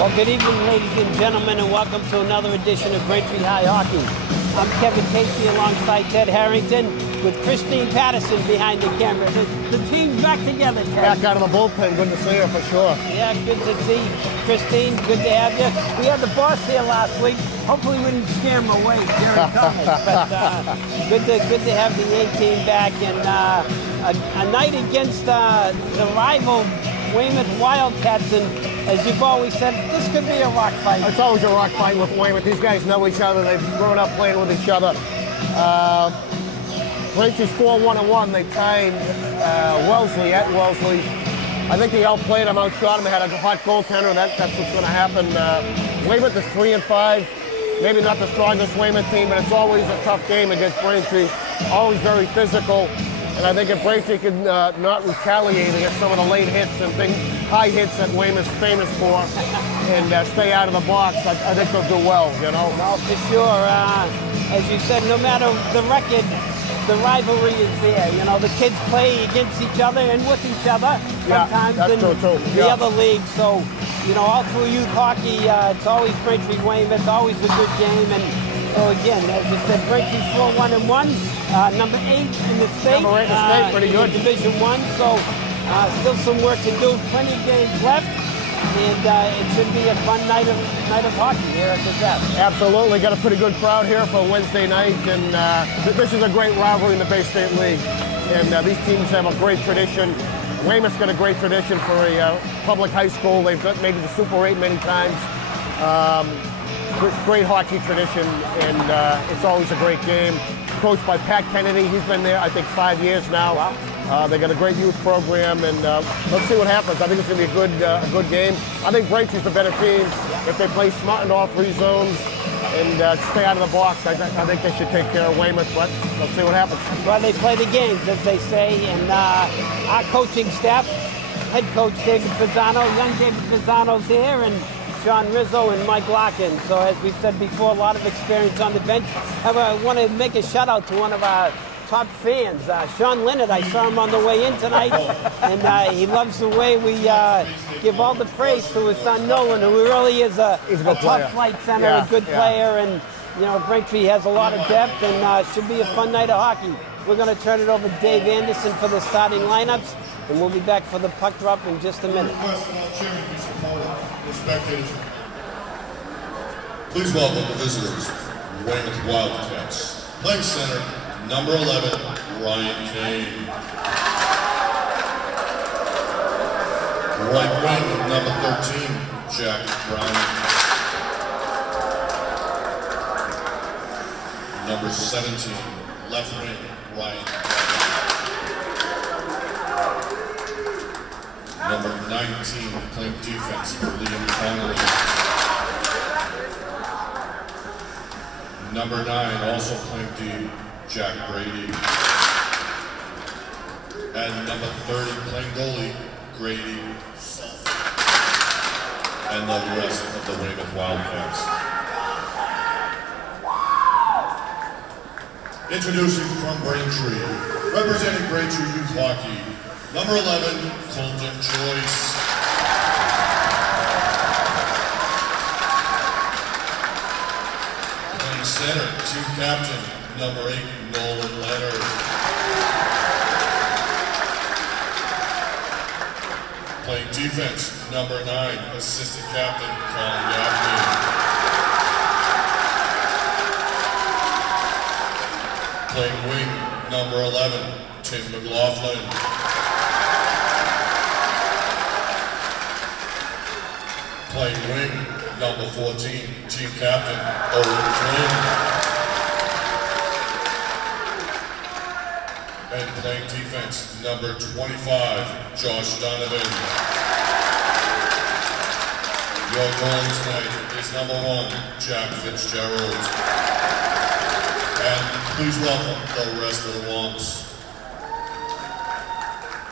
Well, good evening, ladies and gentlemen, and welcome to another edition of Braintree High Hockey. I'm Kevin Casey alongside Ted Harrington with Christine Patterson behind the camera. The team's back together, Ted. Back out of the bullpen. Good to see her for sure. Yeah, good to see Christine. Good to have you. We had the boss here last week. Hopefully we didn't scare him away, Jerry Thomas. But good to have the A-team back, and a night against the rival Weymouth Wildcats, and as you've always said, this could be a rock fight. It's always a rock fight with Weymouth. These guys know each other. They've grown up playing with each other. Braintree's 4-1-1. They tied Wellesley at Wellesley. I think they outplayed them, outshot them. They had a hot goaltender. That's what's going to happen. Weymouth is 3-5. Maybe not the strongest Weymouth team, but it's always a tough game against Braintree. Always very physical. And I think if Braintree can not retaliate against some of the late hits and high hits that Weymouth's famous for, and stay out of the box, I think they'll do well, you know? Well, for sure. As you said, no matter the record, the rivalry is there. You know, the kids play against each other and with each other sometimes in the other leagues. So, you know, all through youth hockey, it's always Braintree-Weymouth, always a good game. And so again, as you said, Braintree's 4-1-1, number 8 in the state. Number 8 in the state, pretty good. Division I, so still some work to do. Plenty of games left, and it should be a fun night of hockey here at the Zap. Absolutely, got a pretty good crowd here for Wednesday night, and this is a great rivalry in the Bay State League. And these teams have a great tradition. Weymouth's got a great tradition for a public high school. They've made it to Super 8 many times. Great hockey tradition, and it's always a great game. Coached by Pat Kennedy. He's been there, I think, 5 years now. Wow. They got a great youth program, and let's see what happens. I think it's going to be a good game. I think Braintree's a better team if they play smart in all 3 zones and stay out of the box. I think they should take care of Weymouth, but let's see what happens. Well, they play the games, as they say, and our coaching staff, head coach David Pizzano, young David Pizzano's here, and Sean Rizzo and Mike Larkin. So as we said before, a lot of experience on the bench. However, I want to make a shout out to one of our top fans, Sean Leonard. I saw him on the way in tonight, and he loves the way we give all the praise to his son Nolan, who really is a top flight center, a good player, and you know, Braintree has a lot of depth, and should be a fun night of hockey. We're going to turn it over to Dave Anderson for the starting lineups, and we'll be back for the puck drop in just a minute. Please welcome the visitors, Weymouth Wildcats. Playing center, number 11, Ryan Kane. Right wing, number 13, Jack Brown. Number 17, left wing, Ryan. Number 19, playing defense, Liam Connolly. Number 9, also playing D, Jack Brady. And number 30, playing goalie, Grady Sullivan. And the rest of the Weymouth Wildcats. Introducing from Braintree, representing Braintree Youth Hockey, number 11, Colton Joyce. Playing center, team captain, number 8, Nolan Leonard. Playing defense, number 9, assistant captain, Colin Gaffney. Playing wing, number 11, Tim McLaughlin. Playing wing, number 14, team captain, Owen Flynn. And playing defense, number 25, Josh Donovan. Your goalie tonight is number 1, Jack Fitzgerald. And please welcome the rest of the Wamps.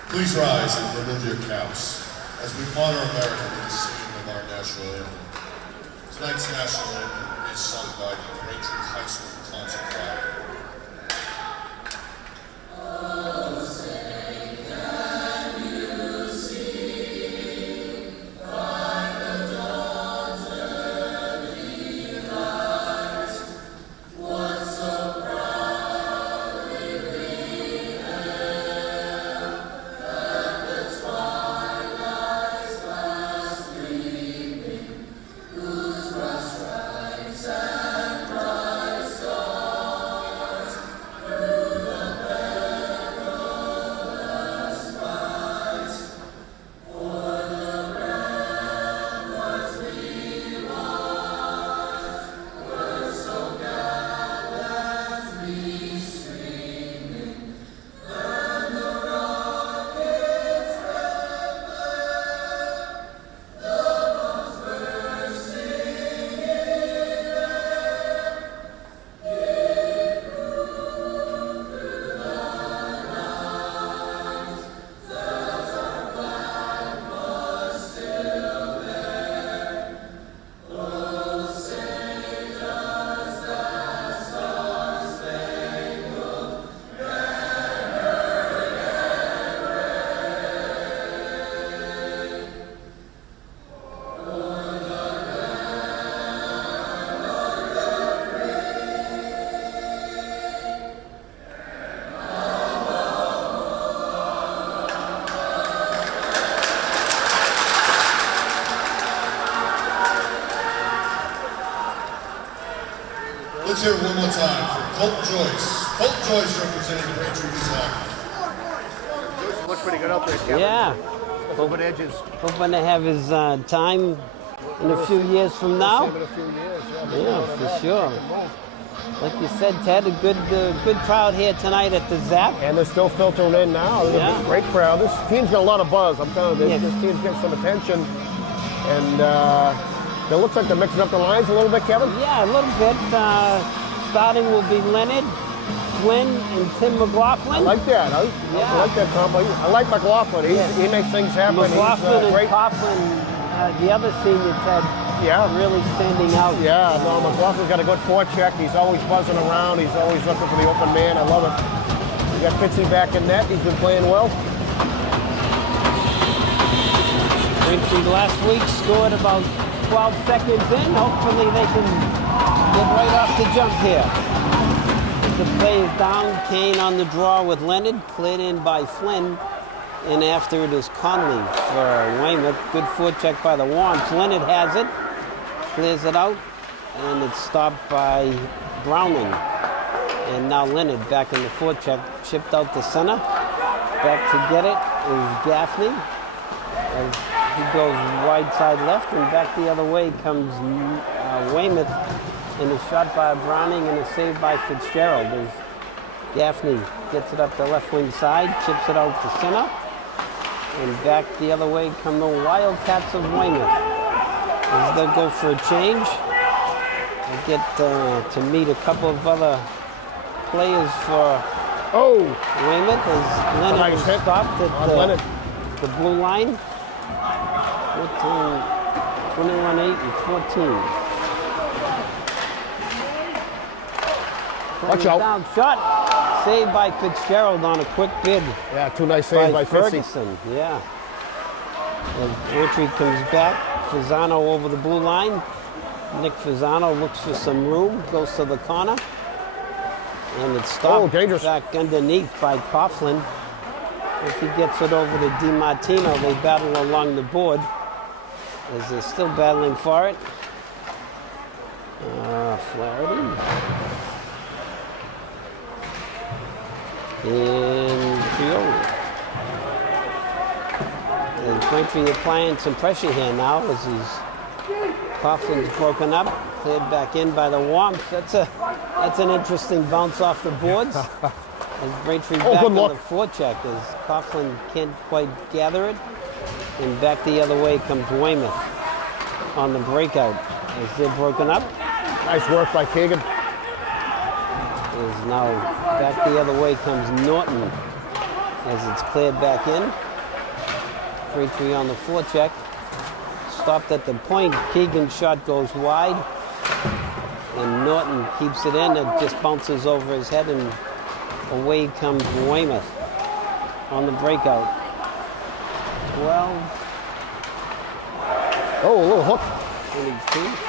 Please rise and remove your caps as we honor America with the singing of our national anthem. Tonight's national anthem is sung by the Braintree High School Concert Choir. Can you see by the dawn? Let's hear it one more time for Colton Joyce. Colton Joyce representing Braintree Youth Hockey. Looks pretty good out there, Kevin. Yeah. Got good edges. Hoping to have his time in a few years from now. In a few years, Yeah, for sure. Like you said, Ted, a good crowd here tonight at the Zap. And they're still filtering in now. Yeah. Great crowd. This team's got a lot of buzz. I'm telling you, Yes. this team's getting some attention. And it looks like they're mixing up the lines a little bit, Kevin. Yeah, a little bit. Starting will be Leonard, Flynn, and Tim McLaughlin. I like that. I like that combo. I like McLaughlin. He makes things happen. McLaughlin He's and Coughlin, the other senior, Ted, really standing out. Yeah, no, McLaughlin's got a good forecheck. He's always buzzing around. He's always looking for the open man. I love it. We got Fitzy back in net. He's been playing well. Braintree last week scored about 12 seconds in. Hopefully they can get right off the jump here. The play is down. Kane on the draw with Leonard, cleared in by Flynn. And after it is Conley for Weymouth. Good forecheck by the Wamps. Leonard has it, clears it out, and it's stopped by Browning. And now Leonard back in the forecheck, chipped out the center. Back to get it is Gaffney. As he goes wide side left, and back the other way comes Weymouth. And a shot by Browning and a save by Fitzgerald. As Gaffney gets it up the left wing side, chips it out to center. And back the other way come the Wildcats of Weymouth. As they'll go for a change. They get to meet a couple of other players for Weymouth as Leonard was stopped at the blue line. 21-8 and 14. Watch out. Down shot. Saved by Fitzgerald on a quick bid. Yeah, two nice saves by Ferguson. Yeah. As Braintree comes back, Fasano over the blue line. Nick Fasano looks for some room, goes to the corner. And it's stopped back underneath by Coughlin. If he gets it over to DiMartino, they battle along the board as they're still battling for it. Flaherty. And Trioli. And Braintree applying some pressure here now as Coughlin's broken up, cleared back in by the Wamps. That's an interesting bounce off the boards. As Braintree back on the forecheck as Coughlin can't quite gather it. And back the other way comes Weymouth on the breakout as they're broken up. Nice work by Keegan. Is now back the other way comes Norton as it's cleared back in. Braintree on the forecheck. Stopped at the point. Keegan's shot goes wide. And Norton keeps it in. It just bounces over his head and away comes Weymouth on the breakout. 12. Oh, a little hook. 22.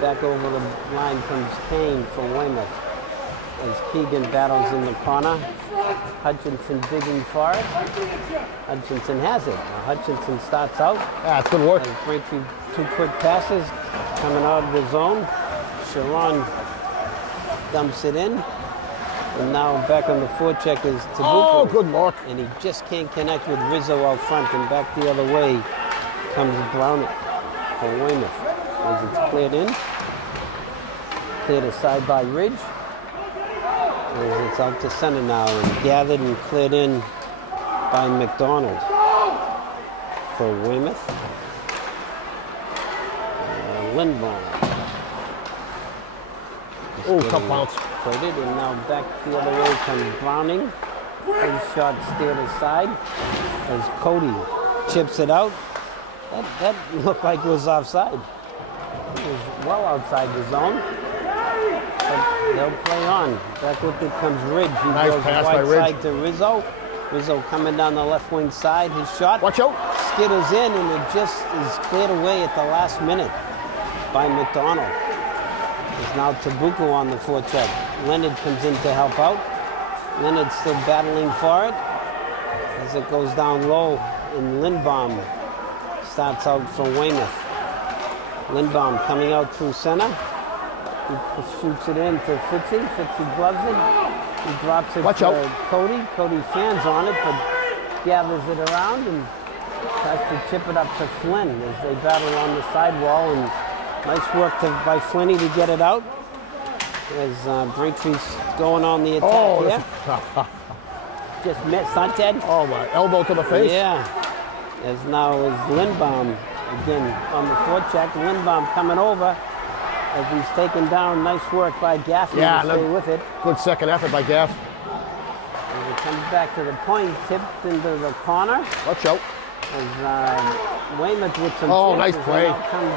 Back over the line comes Kane for Weymouth as Keegan battles in the corner. Hutchinson digging for it. Hutchinson has it. Now Hutchinson starts out. Yeah, it's good work. Braintree, two quick passes coming out of the zone. Sharon dumps it in. And now back on the forecheck is Tabuko. Oh, good mark. And he just can't connect with Rizzo out front. And back the other way comes Brown for Weymouth. As it's cleared in. Cleared aside by Ridge. As it's out to center now and gathered and cleared in by McDonald for Weymouth. Lindbaum. Oh, tough bounce. Cleared and now back the other way comes Browning. His shot steered aside as Cody chips it out. That looked like it was offside. It was well outside the zone. But they'll play on. Back with it comes Ridge. He goes wide side to Rizzo. Rizzo coming down the left wing side. His shot skitters in and it just is cleared away at the last minute by McDonald. There's now Tabuko on the forecheck. Leonard comes in to help out. Leonard's still battling for it as it goes down low and Lindbaum starts out for Weymouth. Lindbaum coming out through center. He shoots it in to Fitzy. Fitzy gloves it. He drops it Watch to out. Cody. Cody fans on it, but gathers it around and tries to chip it up to Flynn as they battle on the sidewall. And nice work by Flinney to get it out. As Braintree's going on the attack here. Just missed, not Ted? Oh, my elbow to the face. Yeah. As now is Lindbaum again on the forecheck. Lindbaum coming over as he's taken down. Nice work by Gaffney to stay with it. Good second effort by Gaff. As it comes back to the point, tipped into the corner. Watch out. As Weymouth with some nice chances, play. and out comes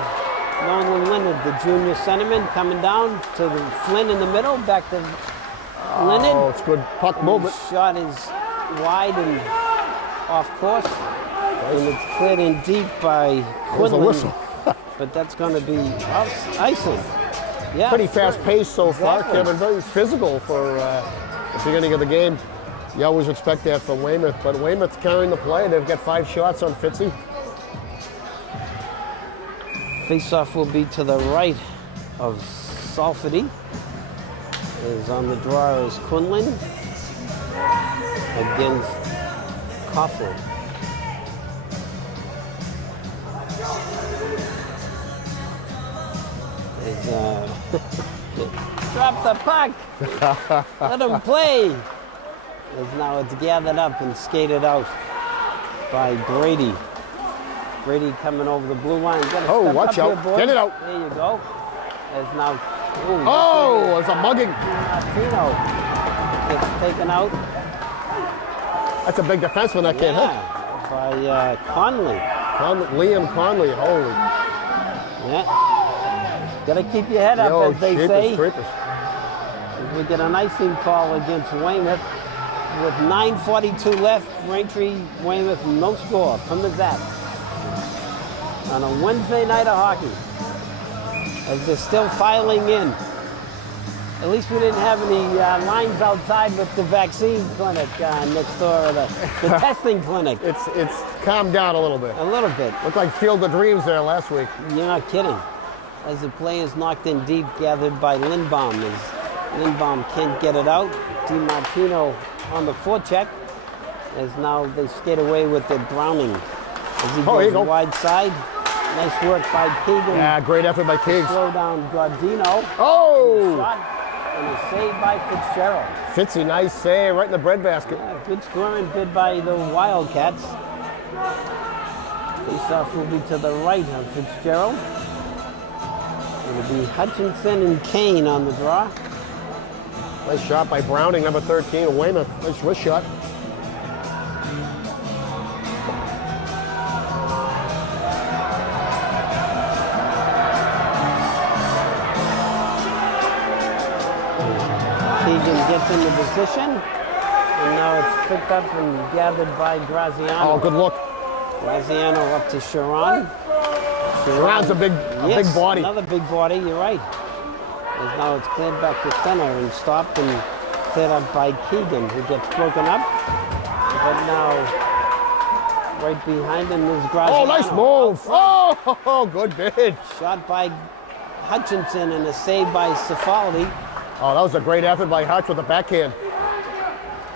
Nolan Leonard, the junior centerman, coming down to the Flynn in the middle, back to Leonard. Oh, it's good puck movement. The shot is wide and off course. And it's cleared in deep by There's a Quinlan. whistle. But that's going to be icing. Yeah, Pretty fast paced so far, exactly. Kevin. Very physical for the beginning of the game. You always expect that from Weymouth, but Weymouth carrying the play. They've got 5 shots on Fitzy. Face-off will be to the right of Salfady. Is on the draw is Quinlan against Coughlin. Drop the puck. Let him play. As now it's gathered up and skated out by Brady. Brady coming over the blue line. Oh, watch out. Here, boys. Get it out. There you go. As now. Oh, it's a mugging. Martino gets taken out. That's a big defenseman that can't hit. By Conley. Liam Conley, holy. Yeah. Gotta keep your head up, as they say. Creepers. We get an icing call against Weymouth with 9:42 left. Braintree, Weymouth, no score from the Zap on a Wednesday night of hockey. As they're still filing in. At least we didn't have any lines outside with the vaccine clinic next door, or the testing clinic. It's calmed down a little bit. A little bit. Looked like Field of Dreams there last week. You're not kidding. As the play is knocked in deep, gathered by Lindbaum. As Lindbaum can't get it out. DiMartino on the forecheck. As now they skate away with the Browning. As he goes wide side. Nice work by Keegan. Yeah, great effort by Keegan. Slow down Gardino. Oh! Shot and a save by Fitzgerald. Fitzy, nice save right in the breadbasket. Yeah, good scoring bid by the Wildcats. Face-off will be to the right of Fitzgerald. It'll be Hutchinson and Kane on the draw. Nice shot by Browning, number 13 of Weymouth. Nice wrist shot. Keegan gets into position, and now it's picked up and gathered by Graziano. Oh, good look. Graziano up to Sharon. Sharon's a big body. Another big body, you're right. As now it's cleared back to center and stopped and cleared up by Keegan, who gets broken up. But now, right behind him is Graziano. Oh, nice move. Oh, good bid. Shot by Hutchinson and a save by Cefaldi. Oh, that was a great effort by Hutch with the backhand.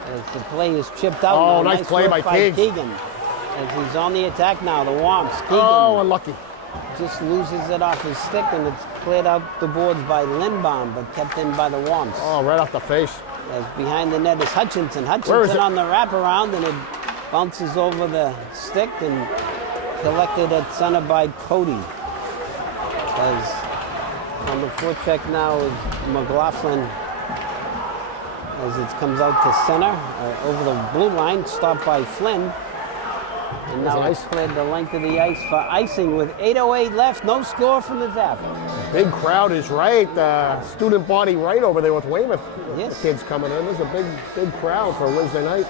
As the play is chipped out. Oh, now. nice play work by Keegan. As he's on the attack now, the Wamps. Keegan Oh, unlucky. just loses it off his stick, and it's cleared out the boards by Lindbaum, but kept in by the Wamps. Oh, right off the face. As behind the net is Hutchinson. Where is Hutchinson it? on the wraparound, and it bounces over the stick and collected at center by Cody. As on the forecheck now is McLaughlin. As it comes out to center, over the blue line, stopped by Flynn. And now it's cleared the length of the ice for icing with 8:08 left. No score from the Zap. Big crowd is right. Student body right over there with Weymouth. Yes. The kids coming in. There's a big crowd for Wednesday night.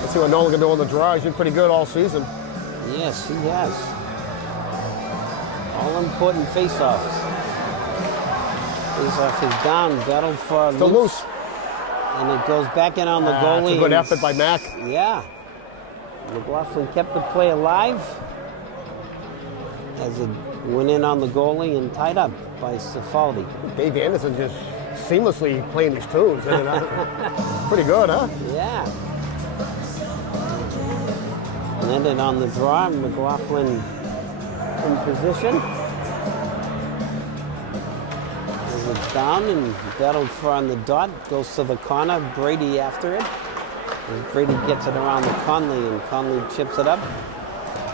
Let's see what Nolan can do on the draw. He's been pretty good all season. Yes, he has. All important face-offs. Face-off is down, battled for Still loose. And it goes back in on the goalie. It's a good effort by Mac. Yeah. McLaughlin kept the play alive as it went in on the goalie and tied up by Cifaldi. Dave Anderson just seamlessly playing these tunes. Pretty good, huh? Yeah. Landed on the draw, McLaughlin in position. As it's down and battled for on the dot, goes to the corner, Brady after it. As Brady gets it around to Conley, and Conley chips it up.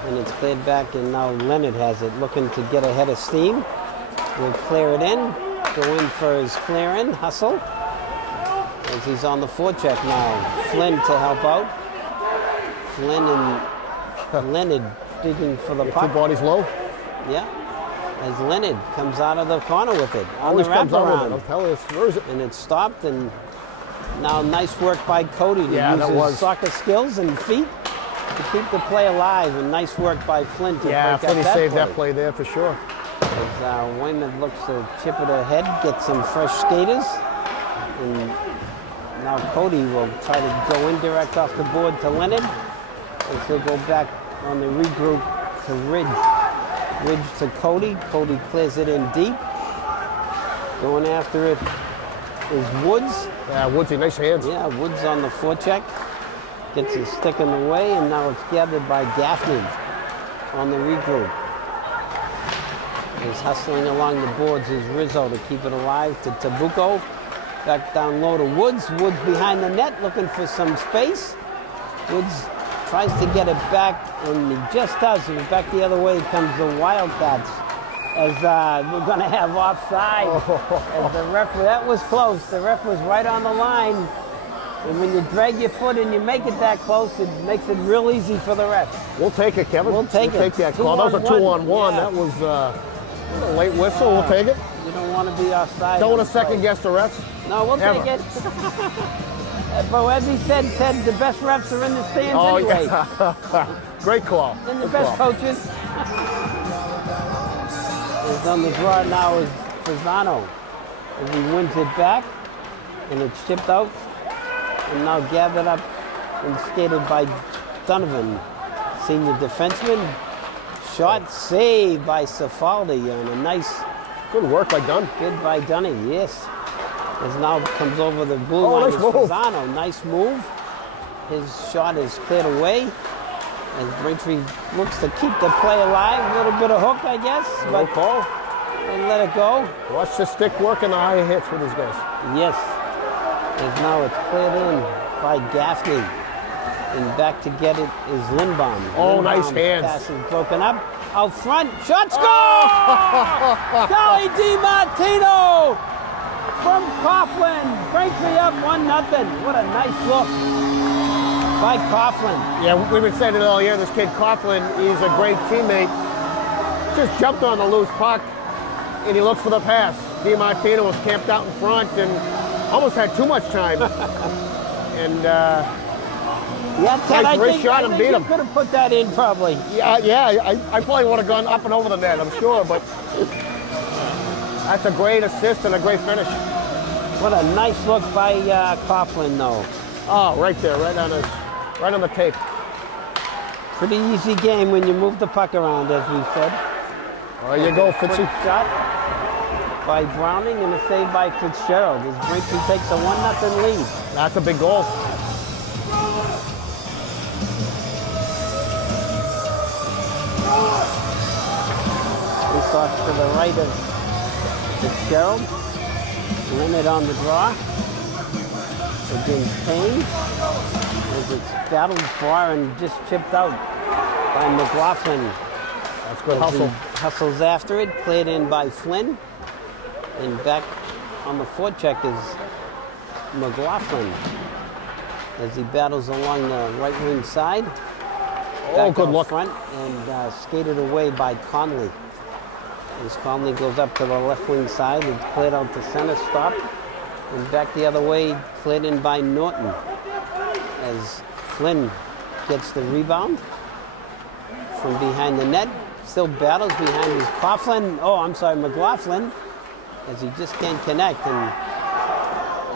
And it's cleared back, and now Leonard has it, looking to get ahead of steam. Will clear it in, go in for his clear in, hustle. As he's on the forecheck now. Flynn to help out. Flynn and Leonard digging for the puck. Two bodies low. Yeah. As Leonard comes out of the corner with it. On Always the comes out with it. wraparound. I'll tell you, where is it? And it stopped, and now nice work by Cody to use his soccer skills and feet to keep the play alive, and nice work by Flynn to break up Flynn that saved play. that play there for sure. As Weymouth looks to chip it ahead, get some fresh skaters, and now Cody will try to go indirect off the board to Leonard, as he'll go back on the regroup to Ridge. Ridge to Cody. Cody clears it in deep. Going after it is Woods. Yeah, Woodsy, nice hands. Yeah, Woods on the forecheck. Gets his stick in the way, and now it's gathered by Gaffney on the regroup. He's hustling along the boards is Rizzo to keep it alive to Tabuco. Back down low to Woods. Woods behind the net looking for some space. Woods tries to get it back, and he just does. And back the other way comes the Wildcats. As we're going to have offside. As the ref, that was close. The ref was right on the line. And when you drag your foot and you make it that close, it makes it real easy for the ref. We'll take it, Kevin. We'll take that call. That was a 2-on-1. Yeah. That was a late whistle. We'll take it. You don't want to be offside. Don't want to second guess the refs. No, we'll take it. But as he said, Ted, the best refs are in the stands anyway. Yeah. Great call. And the best coaches. Is on the draw now is Fasano. As he wins it back, and it's shipped out, and now gathered up and skated by Donovan, senior defenseman. Shot saved by Cifaldi, and a nice good work by Dunn. Good by Dunny, yes. As now comes over the blue line nice is move. Fasano. Nice move. His shot is cleared away. As Braintree looks to keep the play alive. A little bit of hook, I guess. No call. And let it go. Watch the stick work and the high hits with these guys. Yes. As now it's cleared in by Gaffney. And back to get it is Lindbaum. Oh, nice Lindbaum's hands. Pass is broken up. Out front. Shot score! Charlie DiMartino from Coughlin. Braintree up 1-0. What a nice look by Coughlin. Yeah, we've been saying it all year. This kid Coughlin, he's a great teammate. Just jumped on the loose puck, and he looks for the pass. DiMartino was camped out in front and almost had too much time. And yeah, Ted, I great shot and beat him. Could have put that in probably. Yeah, I probably would have gone up and over the net, I'm sure, but that's a great assist and a great finish. What a nice look by Coughlin, though. Oh, right there, right on the tape. Pretty easy game when you move the puck around, as we said. There you go, Fitzy. Shot by Browning and a save by Fitzgerald as Braintree takes a 1-0 lead. That's a big goal. Face off to the right of Fitzgerald. Leonard on the draw against Payne as it's battled for and just chipped out by McLaughlin. That's good hustle. He hustles after it, cleared in by Flynn. And back on the forecheck is McLaughlin as he battles along the right wing side. Back Good out look. Front and skated away by Conley. As Conley goes up to the left wing side, it's cleared out to center, stop. And back the other way, cleared in by Norton. As Flynn gets the rebound from behind the net. Still battles behind his McLaughlin, as he just can't connect. And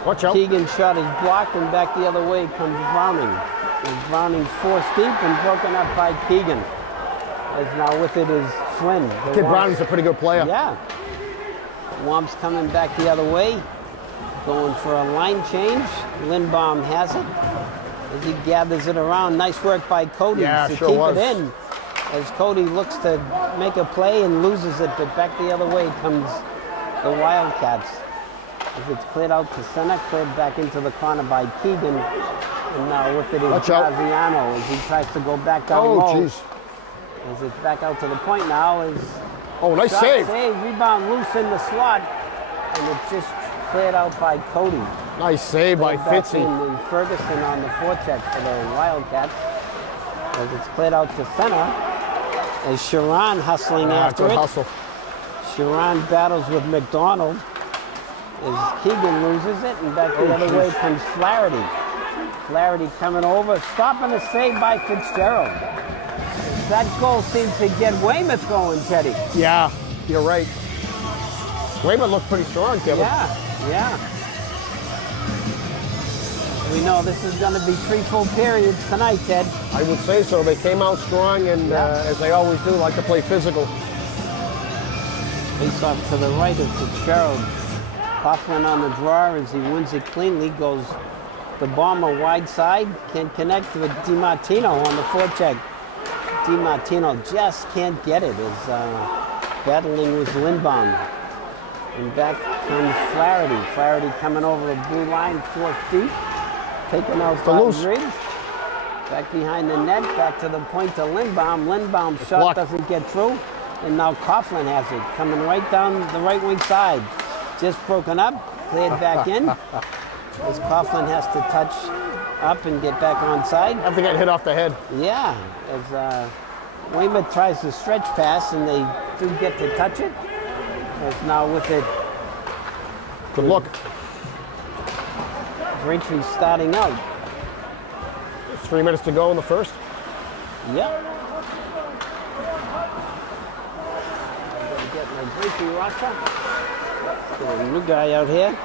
Watch out. Keegan shot is blocked, and back the other way comes Browning. And Browning's forced deep and broken up by Keegan. As now with it is Flynn. Kid Browning's a pretty good player. Yeah. Wamps coming back the other way, going for a line change. Lindbaum has it as he gathers it around. Nice work by Cody Yeah, to sure keep was. it in. As Cody looks to make a play and loses it, but back the other way comes the Wildcats. As it's cleared out to center, cleared back into the corner by Keegan. And now with it is Watch out. Graziano as he tries to go back down Oh, low. jeez. As it's back out to the point now is Oh, nice shot save. rebound loose in the slot, and it's just cleared out by Cody. Nice save by Back Fitzy. in and Ferguson on the forecheck for the Wildcats. As it's cleared out to center, as Sharon hustling after Good it. hustle. Sharon battles with McDonald as Keegan loses it, and back the other way comes Flaherty. Flaherty coming over, stopping a save by Fitzgerald. That goal seemed to get Weymouth going, Teddy. Yeah, you're right. Weymouth looks pretty strong, Kevin. Yeah. We know this is going to be 3 full periods tonight, Ted. I would say so. They came out strong and, as they always do, like to play physical. Face off to the right of Fitzgerald. Coughlin on the draw as he wins it cleanly, goes the bomber wide side, can connect with DiMartino on the forecheck. DiMartino just can't get it as battling with Lindbaum. And back comes Flaherty. Flaherty coming over the blue line, forced deep, taken out by loose. Riggs. Back behind the net, back to the point to Lindbaum. Lindbaum's shot blocked. doesn't get through, and now Coughlin has it, coming right down the right wing side. Just broken up, cleared back in, as Coughlin has to touch up and get back onside. Have to get hit off the head. Yeah, as Weymouth tries to stretch pass, and they do get to touch it. As now with it, Good look. Braintree starting out. 3 minutes to go in the first. Yep. I'm going to get my Braintree roster. Got a new guy out here.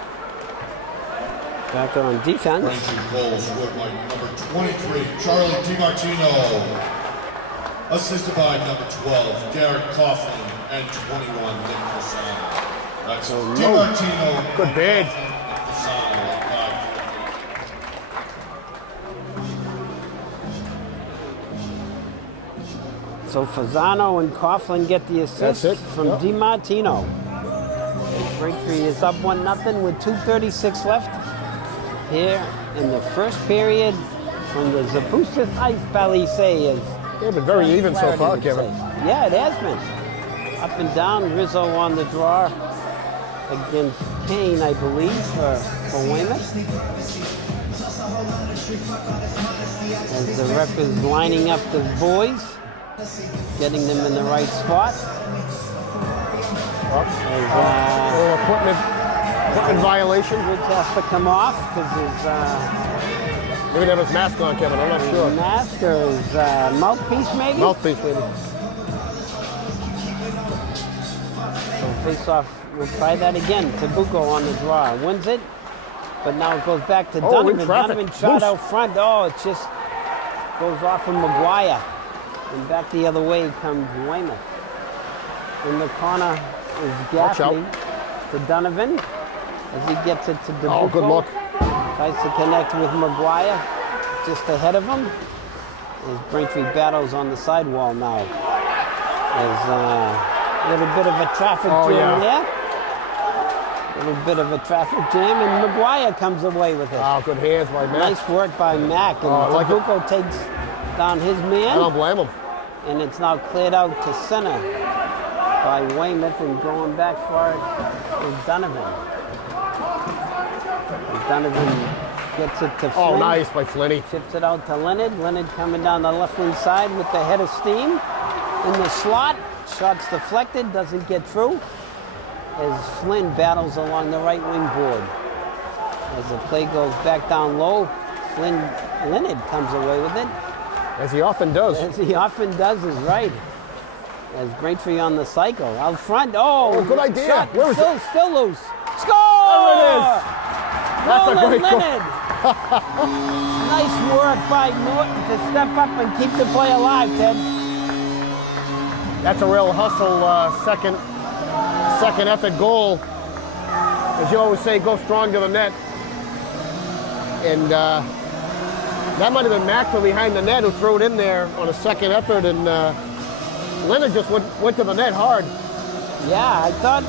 Back on defense. Braintree goal scored by number 23, Charlie DiMartino. Assisted by number 12, Garrett Coughlin, and 21, Nick Fasano. That's DiMartino. Good bid. So Fasano and Coughlin get the assist That's it. from Yep. DiMartino. Braintree is up 1-0 with 2:36 left here in the first period from the Zapusas Ice Palisades. They've been very even so far, Flaherty would Kevin. say. Yeah, it has been. Up and down, Rizzo on the draw against Kane, I believe, for Weymouth. As the ref is lining up the boys, getting them in the right spot. As, Equipment violation. Woods has to come off because his Maybe they have his mask on, Kevin. I'm not sure. mask or his mouthpiece, maybe? Mouthpiece, maybe. So face-off, we'll try that again. Tabuco on the draw, wins it, but now it goes back to Oh, Donovan. in traffic. Donovan shot Loose. out front. Oh, it just goes off from McGuire. And back the other way comes Weymouth. In the corner is Watch out. Gaffney to Donovan as he gets it to Tabuco. Oh, good look. Tries to connect with McGuire just ahead of him. As Braintree battles on the sidewall now. There's a little bit of a traffic jam there. A little bit of a traffic jam, and McGuire comes away with it. Oh, good hands by Matt. Nice work by Mack, and I like it. Tabuco takes down his I man, don't blame him. and it's now cleared out to center by Weymouth, and going back for it is Donovan. And Donovan gets it to Flynn. Oh, nice by Flinny. Tips it out to Leonard. Leonard coming down the left wing side with the head of steam in the slot. Shot's deflected, doesn't get through. As Flynn battles along the right wing board. As the play goes back down low, Leonard comes away with it. As he often does. As he often does, is right. As Braintree on the cycle. Out front, Oh, good idea. Shot, Where is still loose. Score! There it is. That's a Nolan great goal. Leonard. Nice work by Norton to step up and keep the play alive, Ted. That's a real hustle second effort goal. As you always say, go strong to the net. And that might have been Mack from behind the net who threw it in there on a second effort, and Leonard just went to the net hard. Yeah, I thought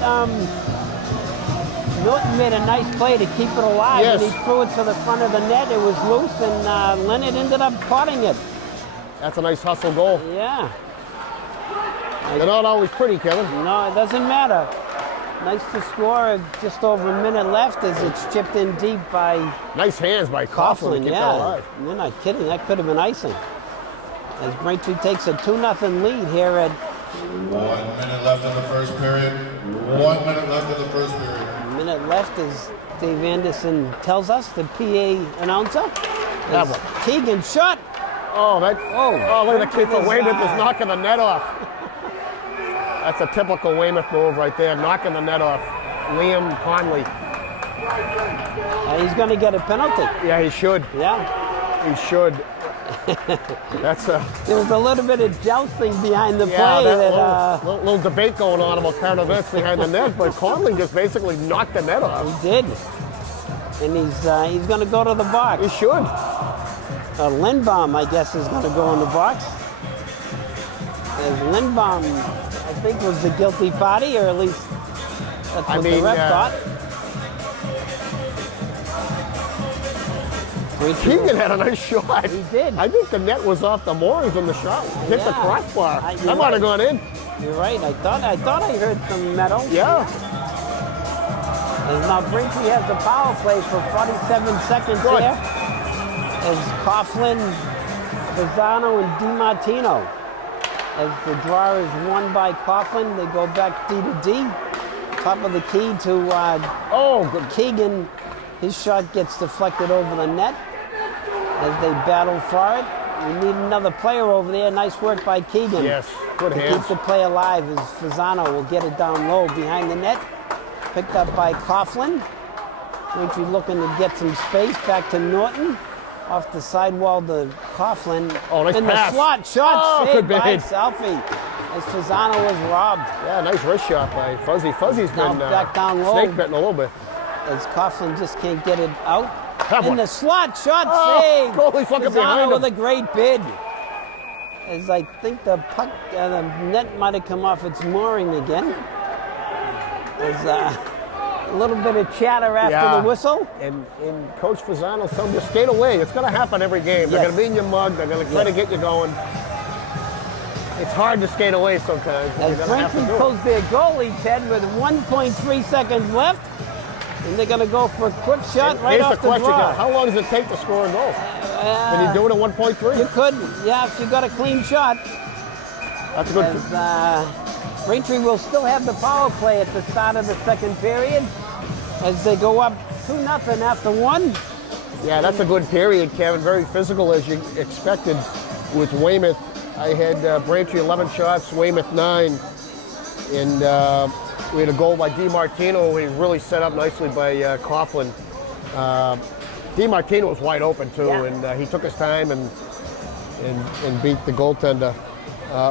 Norton made a nice play to keep it alive, Yes. and he threw it to the front of the net. It was loose, and Leonard ended up potting it. That's a nice hustle goal. Yeah. They're not always pretty, Kevin. No, it doesn't matter. Nice to score just over a minute left as it's chipped in deep by Nice hands by Coughlin to Coughlin. keep that Yeah, alive. you're not kidding. That could have been icing. As Braintree takes a 2-0 lead here at 1 minute left in the first period. 1 minute left in the first period. a minute left, as Dave Anderson tells us, the PA announcer. That As one. Keegan shot. Oh, look at the kid from Braintree Weymouth is, is knocking the net off. That's a typical Weymouth move right there, knocking the net off. Liam Conley. He's going to get a penalty. Yeah, he should. Yeah. He should. That's a There was a little bit of jousting behind the yeah, play. that little debate going on about current events behind the net, but Conley just basically knocked the net off. He did. And he's going to go to the box. He should. Lindbaum, I guess, is going to go in the box. As Lindbaum, I think, was the guilty party, or at least that's what the ref thought. Keegan had a nice shot. He did. I think the net was off the moorings when the shot hit the Yeah. crossbar. You're That might have right. gone in. You're right. I thought I heard some metal. Yeah. And now Braintree has the power play for 47 seconds Good. here. As Coughlin, Fasano, and DiMartino. As the draw is won by Coughlin, they go back D to D. Top of the key to Oh, good. Keegan. His shot gets deflected over the net as they battle for it. We need another player over there. Nice work by Keegan. Yes, good to hands. keep the play alive as Fasano will get it down low behind the net. Picked up by Coughlin. Braintree looking to get some space. Back to Norton. Off the sidewall to Coughlin. Oh, nice in pass. the slot. Shot Oh, saved good by bid. Selfie. As Fasano was robbed. Yeah, nice wrist shot by Fuzzy. Fuzzy's Now been back down low. snake bitten a little bit. As Coughlin just can't get it out. Have In one. the slot. Shot Oh, saved. goalie's looking behind Fasano him. with a great bid. As I think the puck, the net might have come off its mooring again. There's a little bit of chatter after Yeah. the whistle. And Coach Fasano told him to skate away. It's going to happen every game. They're Yes. going to be in your mug. They're going to try to get you going. It's hard to skate away sometimes. but As You're going to have to Braintree do pulls it. their goalie, Ted, with 1.3 seconds left. And they're going to go for a quick shot right Here's off the question, draw. how long does it take to score a goal? Can you do it at 1.3? You could, yeah, if you got a clean shot. That's a good. As Braintree will still have the power play at the start of the second period as they go up 2-0 after one. Yeah, that's a good period, Kevin. Very physical as you expected with Weymouth. I had Braintree 11 shots, Weymouth 9. And we had a goal by DiMartino. He really set up nicely by Coughlin. DiMartino was wide open too, Yeah. and he took his time and beat the goaltender.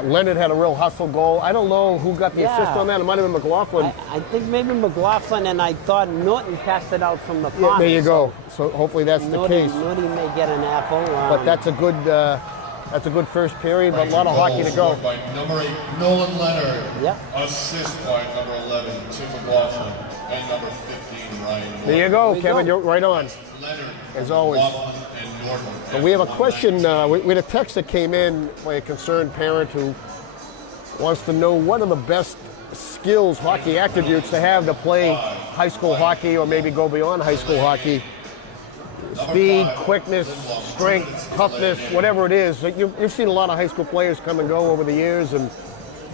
Leonard had a real hustle goal. I don't know who got the assist on that. It might have been McLaughlin. I think maybe McLaughlin, and I thought Norton passed it out from the Yeah, pond. there you go. So hopefully that's the case. Norton may get an apple. But that's a good first period, but a lot of hockey to go. By number 8, Nolan Leonard. Yep. Assist by number 11, Tim McLaughlin. And number 15, Ryan Norton. There you go, There you Kevin. go. You're right on. Leonard, As always. McLaughlin, and Norton. But we have a question. We had a text that came in by a concerned parent who wants to know what are the best skills, hockey attributes to have to play high school hockey or maybe go beyond high school hockey. Speed, quickness, strength, toughness, whatever it is. Like you've seen a lot of high school players come and go over the years, and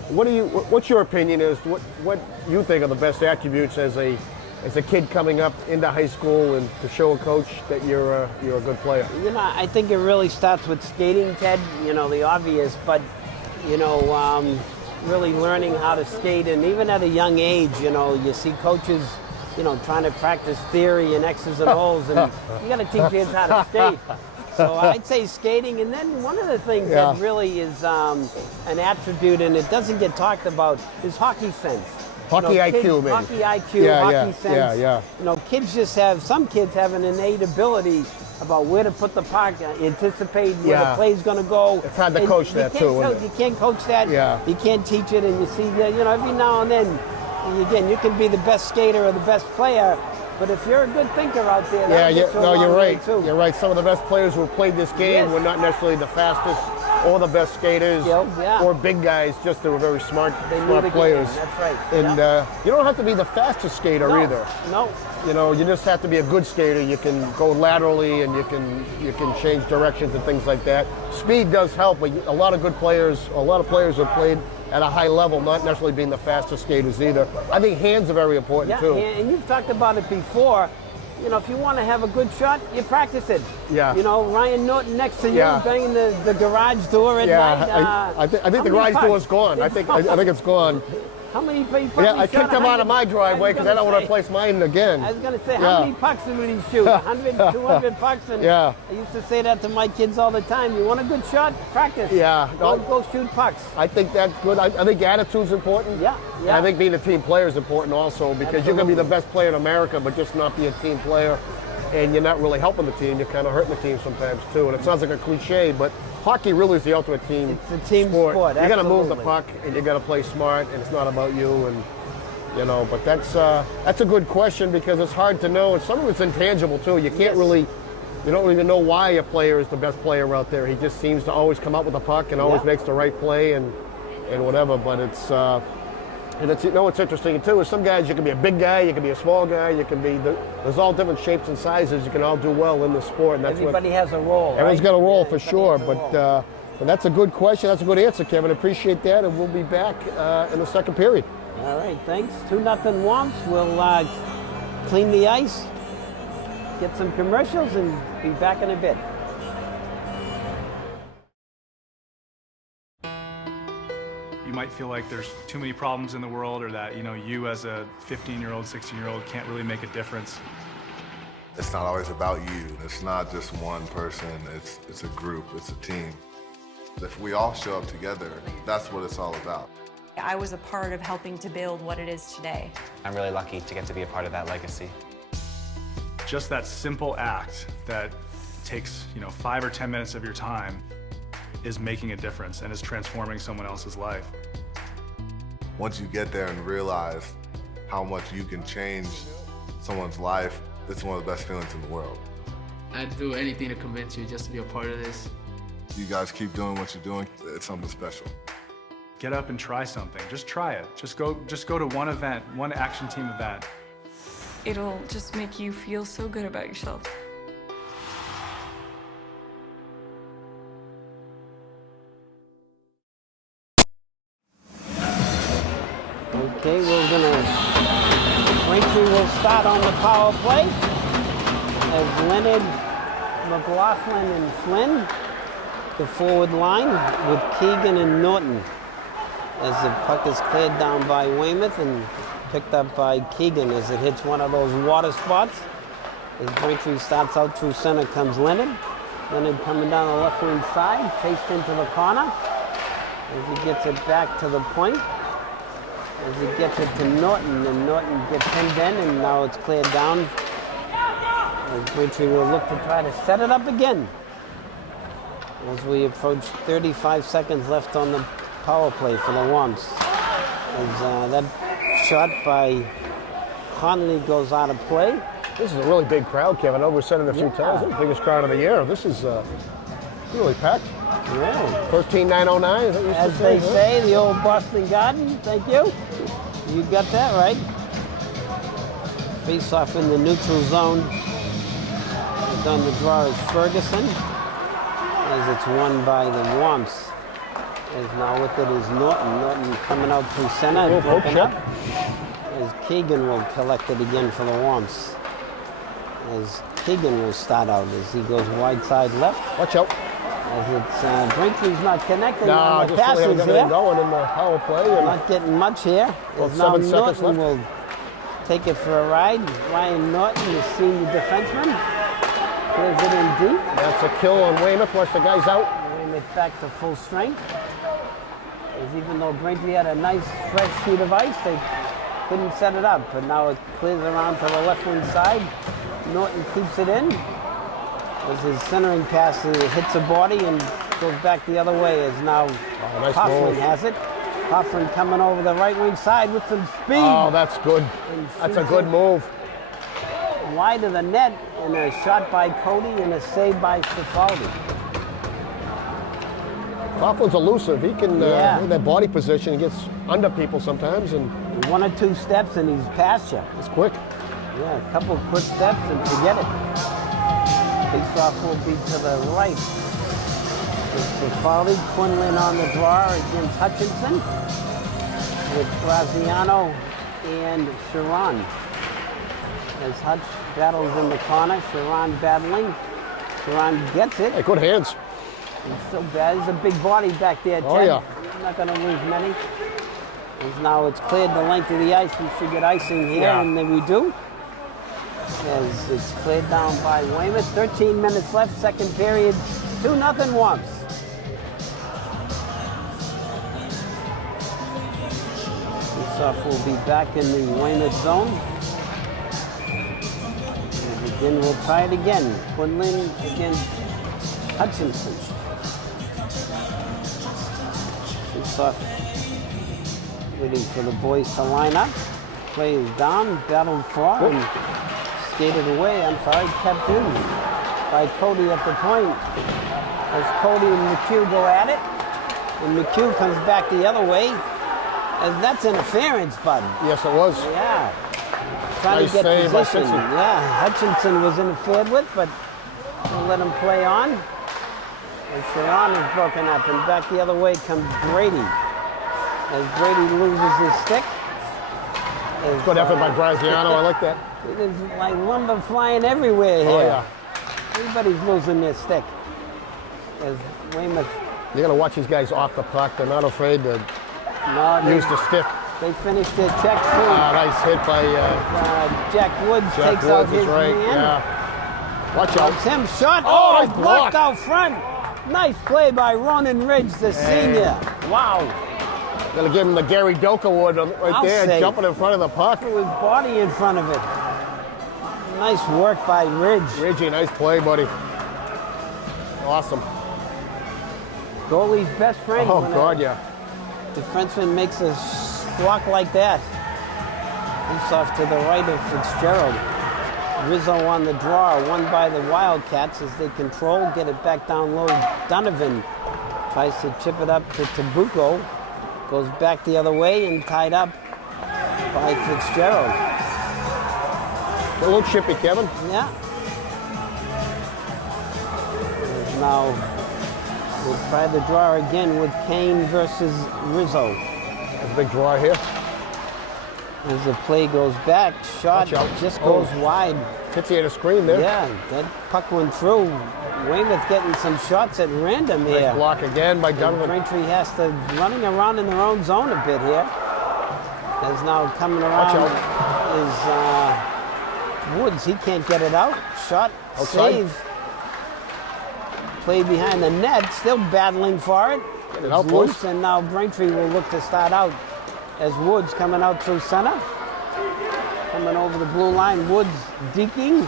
what's your opinion is what you think are the best attributes as a kid coming up into high school and to show a coach that you're a good player? You know, I think it really starts with skating, Ted. You know, the obvious, but really learning how to skate, and even at a young age, you know, you see coaches you know, trying to practice theory and X's and O's, and you got to teach kids how to skate. So I'd say skating, and then one of the things that really is an attribute, and it doesn't get talked about, is hockey sense. Hockey IQ, maybe. Hockey IQ, hockey sense. You know, some kids have an innate ability about where to put the puck, anticipate where the play's going to go. It's hard to coach that too. You can't coach that. You can't teach it, and you see, you know, every now and then, again, you can be the best skater or the best player, but if you're a good thinker out there, you're right. Too. You're right. Some of the best players who have played this game were not necessarily the fastest or the best skaters or big guys, just they were very smart players. That's right. And you don't have to be the fastest skater either. No. You know, you just have to be a good skater. You can go laterally and you can change directions and things like that. Speed does help, but a lot of players have played at a high level, not necessarily being the fastest skaters either. I think hands are very important too. And you've talked about it before. You know, if you want to have a good shot, you practice it. Yeah. You know, Ryan Norton next to you, banging the garage door at night. I think the garage door is gone. I think it's gone. How many pucks? I kicked him out of my driveway because I don't want to place mine again. I was going to say, how many pucks did he shoot? 100, 200 pucks? And I used to say that to my kids all the time. You want a good shot? Practice. Go shoot pucks. I think that's good. I think attitude's important. And I think being a team player is important also, because you can be the best player in America but just not be a team player, and you're not really helping the team. You're kind of hurting the team sometimes too. And it sounds like a cliche, but hockey really is the ultimate team. It's a team sport. You got to move the puck and you got to play smart, and it's not about you. And you know, but that's a good question, because it's hard to know, and some of it's intangible too. You can't really, you don't even know why a player is the best player out there. He just seems to always come out with the puck and always makes the right play and whatever. But it's and it's, you know, what's interesting too is some guys, you can be a big guy, you can be a small guy, you can be there's all different shapes and sizes. You can all do well in the sport. And that's everybody has a role. Everyone's got a role for sure. But that's a good question. That's a good answer, Kevin. Appreciate that, and we'll be back in the second period. All right, thanks. 2-0 Wamps. We'll clean the ice, get some commercials, and be back in a bit. You might feel like there's too many problems in the world, or that, you know, you as a 15-year-old, 16-year-old can't really make a difference. It's not always about you. It's not just one person. It's a group. It's a team. If we all show up together, that's what it's all about. I was a part of helping to build what it is today. I'm really lucky to get to be a part of that legacy. Just that simple act that takes, you know, 5 or 10 minutes of your time is making a difference and is transforming someone else's life. Once you get there and realize how much you can change someone's life, it's one of the best feelings in the world. I'd do anything to convince you just to be a part of this. You guys keep doing what you're doing. It's something special. Get up and try something. Just try it. Just go to one event, one action team event. It'll just make you feel so good about yourself. Okay, Braintree will start on the power play as Leonard, McLaughlin, and Flynn, the forward line, with Keegan and Norton, as the puck is cleared down by Weymouth and picked up by Keegan as it hits one of those water spots. As Braintree starts out through center comes Leonard. Leonard coming down the left wing side, chased into the corner as he gets it back to the point. As he gets it to Norton, and Norton gets him in, and now it's cleared down. As Braintree will look to try to set it up again. As we approach 35 seconds left on the power play for the Wamps. As that shot by Conley goes out of play. This is a really big crowd, Kevin. I know we've said it a few times. It's the biggest crowd of the year. This is really packed. Yeah. 13909, is that what you As they say, the old Boston Garden. Thank you. You got that right. Face off in the neutral zone. Is on the draw is Ferguson. As it's won by the Wamps. As now with it is Norton. Norton coming out through center and broken up. As Keegan will collect it again for the Wamps. As Keegan will start out as he goes wide side left. Watch out. As it's Braintree's not connecting no, on the just passes really here. Going in the power play. Not getting much here. Well, As now 7 seconds Norton left. will take it for a ride. Ryan Norton, the senior defenseman, clears it in deep. That's a kill on Weymouth. Watch the guys out. Weymouth back to full strength. As even though Braintree had a nice fresh sheet of ice, they couldn't set it up. But now it clears around to the left wing side. Norton keeps it in. As his centering pass hits a body and goes back the other way. As now nice Coughlin move. has it. Coughlin coming over the right wing side with some speed. Oh, that's good. That's a good move. Wide of the net, and a shot by Cody and a save by Cifaldi. Coughlin's elusive. He can, Yeah. in that body position, he gets under people sometimes, and One or two steps and he's past you. it's quick. Yeah, a couple quick steps and forget it. Face-off will be to the right. It's Cifaldi, Quinlan on the draw against Hutchinson with Graziano and Sharon. As Hutch battles in the corner, Sharon battling. Sharon gets it. Hey, good hands. He's still bad. He's a big body back there, Ted. Oh, yeah. He's not going to lose many. As now it's cleared the length of the ice. We should get icing here, Yeah. and then we do. As it's cleared down by Weymouth. 13 minutes left, second period. 2-0 Wamps. Face-off will be back in the Weymouth zone. And again, we'll try it again. Quinlan against Hutchinson. Face-off waiting for the boys to line up. Play is down, battled for, and skated away. I'm sorry, kept in by Cody at the point. As Cody and McHugh go at it, and McHugh comes back the other way. As that's interference, bud. Yes, it was. Yeah. Trying Nice to get save by position. Hutchinson. Yeah, Hutchinson was interfered with, but we'll let him play on. And Sharon is broken up, and back the other way comes Brady. As Brady loses his stick. As, Good effort by Graziano. I like that. It is like lumber flying everywhere here. Oh, yeah. Everybody's losing their stick. As Weymouth, You got to watch these guys off the puck. They're not afraid to use the stick. they finished their checks too. Nice hit by Jack Woods Jack takes out Woods. his Is right. man. Yeah. Watch out. It's him shot. Oh, Oh, nice blocked block. out front. Nice play by Ronan Ridge, the senior. Wow. Gonna give him the Gary Doak Award right I'll there, say. jumping in front of the puck. With body in front of it. Nice work by Ridge. Ridgey, nice play, buddy. Awesome. Goalie's best friend. Oh, when God, a yeah. defenseman makes a block like that. Face off to the right of Fitzgerald. Rizzo on the draw, won by the Wildcats as they control, get it back down low. Donovan tries to chip it up to Tabuco. Goes back the other way and tied up by Fitzgerald. A little chippy, Kevin. Yeah. And now we'll try the draw again with Kane versus Rizzo. That's a big draw here. As the play goes back, shot Watch out. just Oh. goes wide. Fitzy had a screen there. Yeah, that puck went through. Weymouth getting some shots at random Nice here. block again by Donovan. Braintree has to running around in their own zone a bit here. As now coming around Watch is Woods. He can't get it out. Shot, Outside. save. Play behind the net, still battling for it. Get it It's out, loose, boys. and now Braintree will look to start out as Woods coming out through center. Coming over the blue line, Woods deking,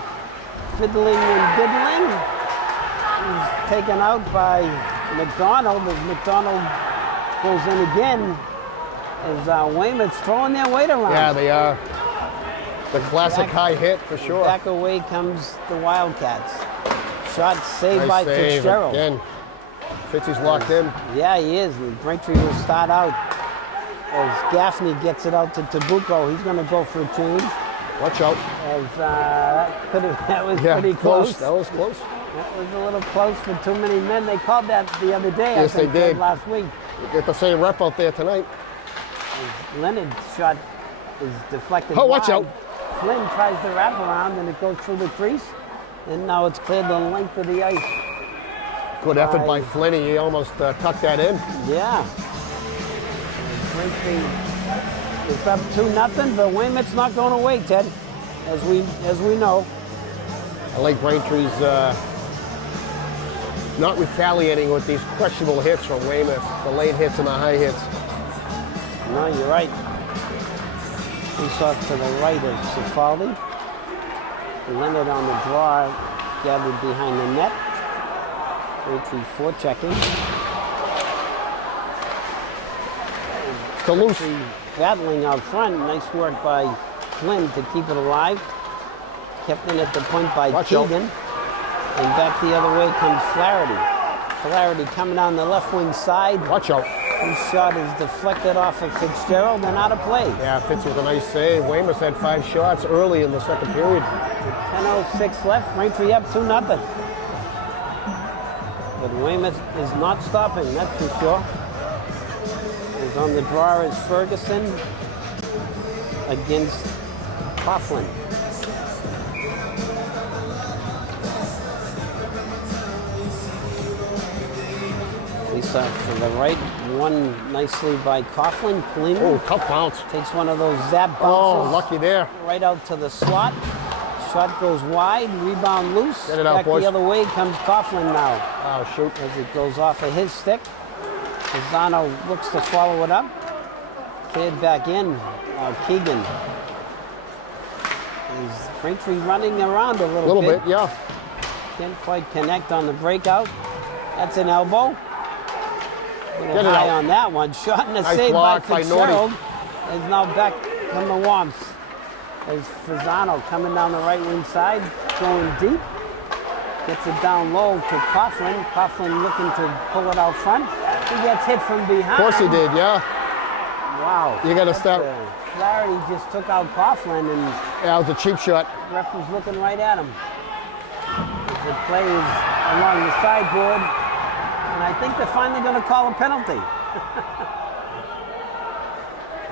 fiddling and diddling. He's taken out by McDonald as McDonald goes in again. As Weymouth's throwing their weight around. Yeah, they are. The classic Back- high hit for sure. Back away comes the Wildcats. Shot saved Nice by save Fitzgerald. again. Fitzy's locked in. Yeah, he is. And Braintree will start out as Gaffney gets it out to Tabuco. He's going to go for a change. Watch out. As that was Yeah, pretty close. That was close. That was a little close for too many men. They called that the other day. Yes, I think, they did. last week. Get the same rep out there tonight. Leonard's shot is deflected. Oh, watch wide. out. Flynn tries to wrap around and it goes through the crease. And now it's cleared the length of the ice. Good effort by Flinney. He almost tucked that in. Yeah. Braintree It's up 2-0, but Weymouth's not going away, Ted, as we know. I like Braintree's not retaliating with these questionable hits from Weymouth, the late hits and the high hits. No, you're right. Face off to the right of Cifaldi. Leonard on the draw, gathered behind the net. Braintree forechecking. Braintree battling out front. Nice work by Flynn to keep it alive. Kept in at the point by Keegan. And back the other way comes Flaherty. Flaherty coming on the left wing side. Watch out. His shot is deflected off of Fitzgerald and out of play. Yeah, Fitz with a nice save. Weymouth had 5 shots early in the second period. 10:06 left, Braintree up 2-0. But Weymouth is not stopping, that's for sure. As on the draw is Ferguson against Coughlin. Face off to the right, won nicely by Coughlin. Clean. Oh, tough bounce. Takes one of those zap bounces. Oh, lucky there. Right out to the slot. Shot goes wide, rebound loose. Get it out, back boys. the other way comes Coughlin now. Oh, shoot. As it goes off of his stick. Pisano looks to follow it up. Cleared back in. Keegan. Is Braintree running around a little bit? Yeah. Can't quite connect on the breakout. That's an elbow. A little Get it high out. on that one. Shot and a Nice save by block by Fitzgerald. Is now back from the Wamps. As Fasano coming down the right wing side, going deep. Gets it down low to Coughlin. Coughlin looking to pull it out front. He gets hit from behind. Of course he did, yeah. Wow. You got to stop. Flaherty just took out Coughlin, and Yeah, it was a cheap shot. the ref was looking right at him. As it plays along the sideboard, and I think they're finally going to call a penalty.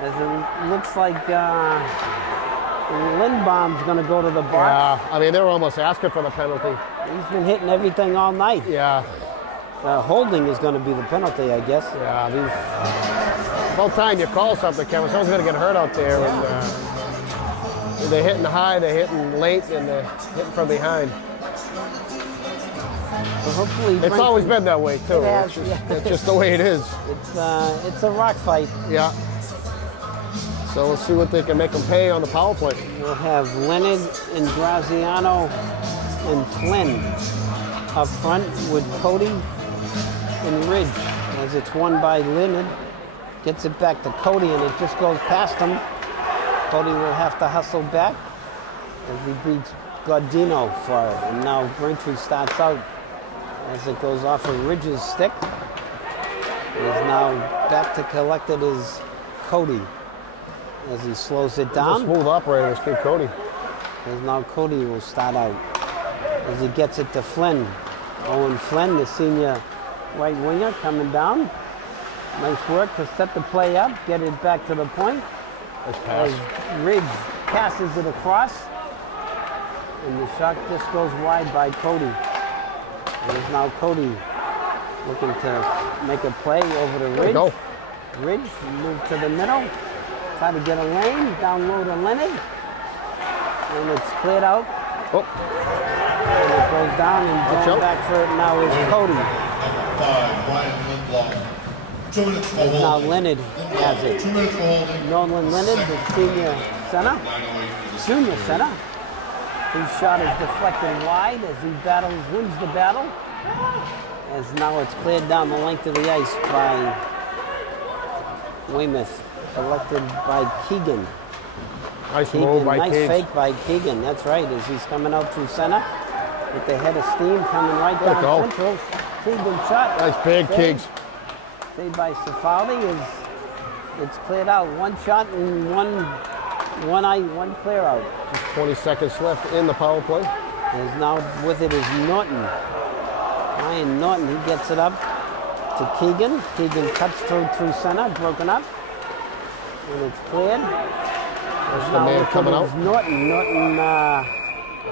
As it looks like Lindbaum's going to go to the box. Yeah, I mean, they were almost asking for the penalty. He's been hitting everything all night. Yeah, Holding is going to be the penalty, I guess. yeah. About time you call something, Kevin. Someone's going to get hurt out there. And they're hitting high, they're hitting late, and they're hitting from behind. So hopefully, It's always been that way, too. It has, It's just, yeah. it's just the way it is. It's a rock fight. Yeah. So we'll see what they can make them pay on the power play. We'll have Leonard and Graziano and Flynn up front with Cody and Ridge. As it's won by Leonard, gets it back to Cody, and it just goes past him. Cody will have to hustle back as he beats Godino for it. And now Braintree starts out as it goes off of Ridge's stick. It is now back to collect it is Cody as he slows it down. Smooth operator is Kid Cody. As now Cody will start out as he gets it to Flynn. Owen Flynn, the senior right winger, coming down. Nice work to set the play up, get it back to the point. Nice pass. As Ridge passes it across, and the shot just goes wide by Cody. And it's now Cody looking to make a play over to Ridge. There you go. Ridge move to the middle, try to get a lane, down low to Leonard, and it's cleared out. Oh, And it goes down, and going back for it now is Cody. Number 5, Brian Lindblom. 2 minutes for holding. Now Leonard has it. 2 minutes for holding. Nolan Leonard, the senior center, 9:08 for the junior center. His shot is deflected wide as he wins the battle. As now it's cleared down the length of the ice by Weymouth, collected by Keegan. nice Keegan, move by nice Cage. fake by Keegan. That's right, as he's coming out through center with the head of steam coming right Let it go. down central. Keegan shot. Nice big Saved. Kigs. Saved by Cifaldi is it's cleared out. One shot and one clear out. Just 20 seconds left in the power play. Is now with it is Norton. Ryan Norton, he gets it up to Keegan. Keegan cuts through center, broken up. And it's cleared. That's the man coming out. Norton. Norton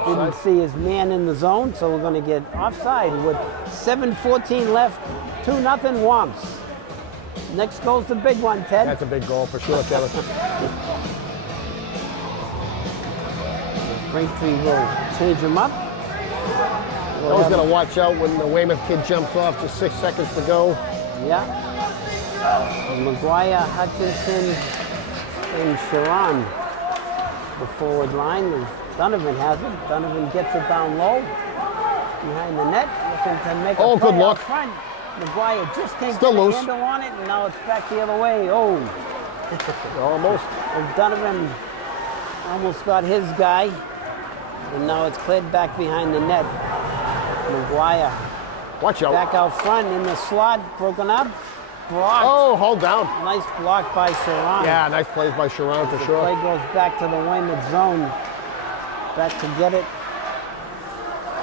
didn't see his man in the zone, so we're going to get offside with 7:14 left. 2-0 Wamps. Next goal's the big one, Ted. That's a big goal for sure, Kevin. Braintree will change him up. I was going to watch out when the Weymouth kid jumps off, just 6 seconds to go. Yeah. McGuire, Hutchinson, and Sharon. The forward line is Donovan has it. Donovan gets it down low behind the net, looking to make a play good look. out front. McGuire just can't Still get a loose. handle on it, and now it's back the other way. Oh, Almost. and Donovan almost got his guy, and now it's cleared back behind the net. McGuire Watch out. back out front in the slot, broken up, blocked. Oh, hold down. Nice block by Sharon. Yeah, nice plays by Sharon for The sure. play goes back to the Weymouth zone. Back to get it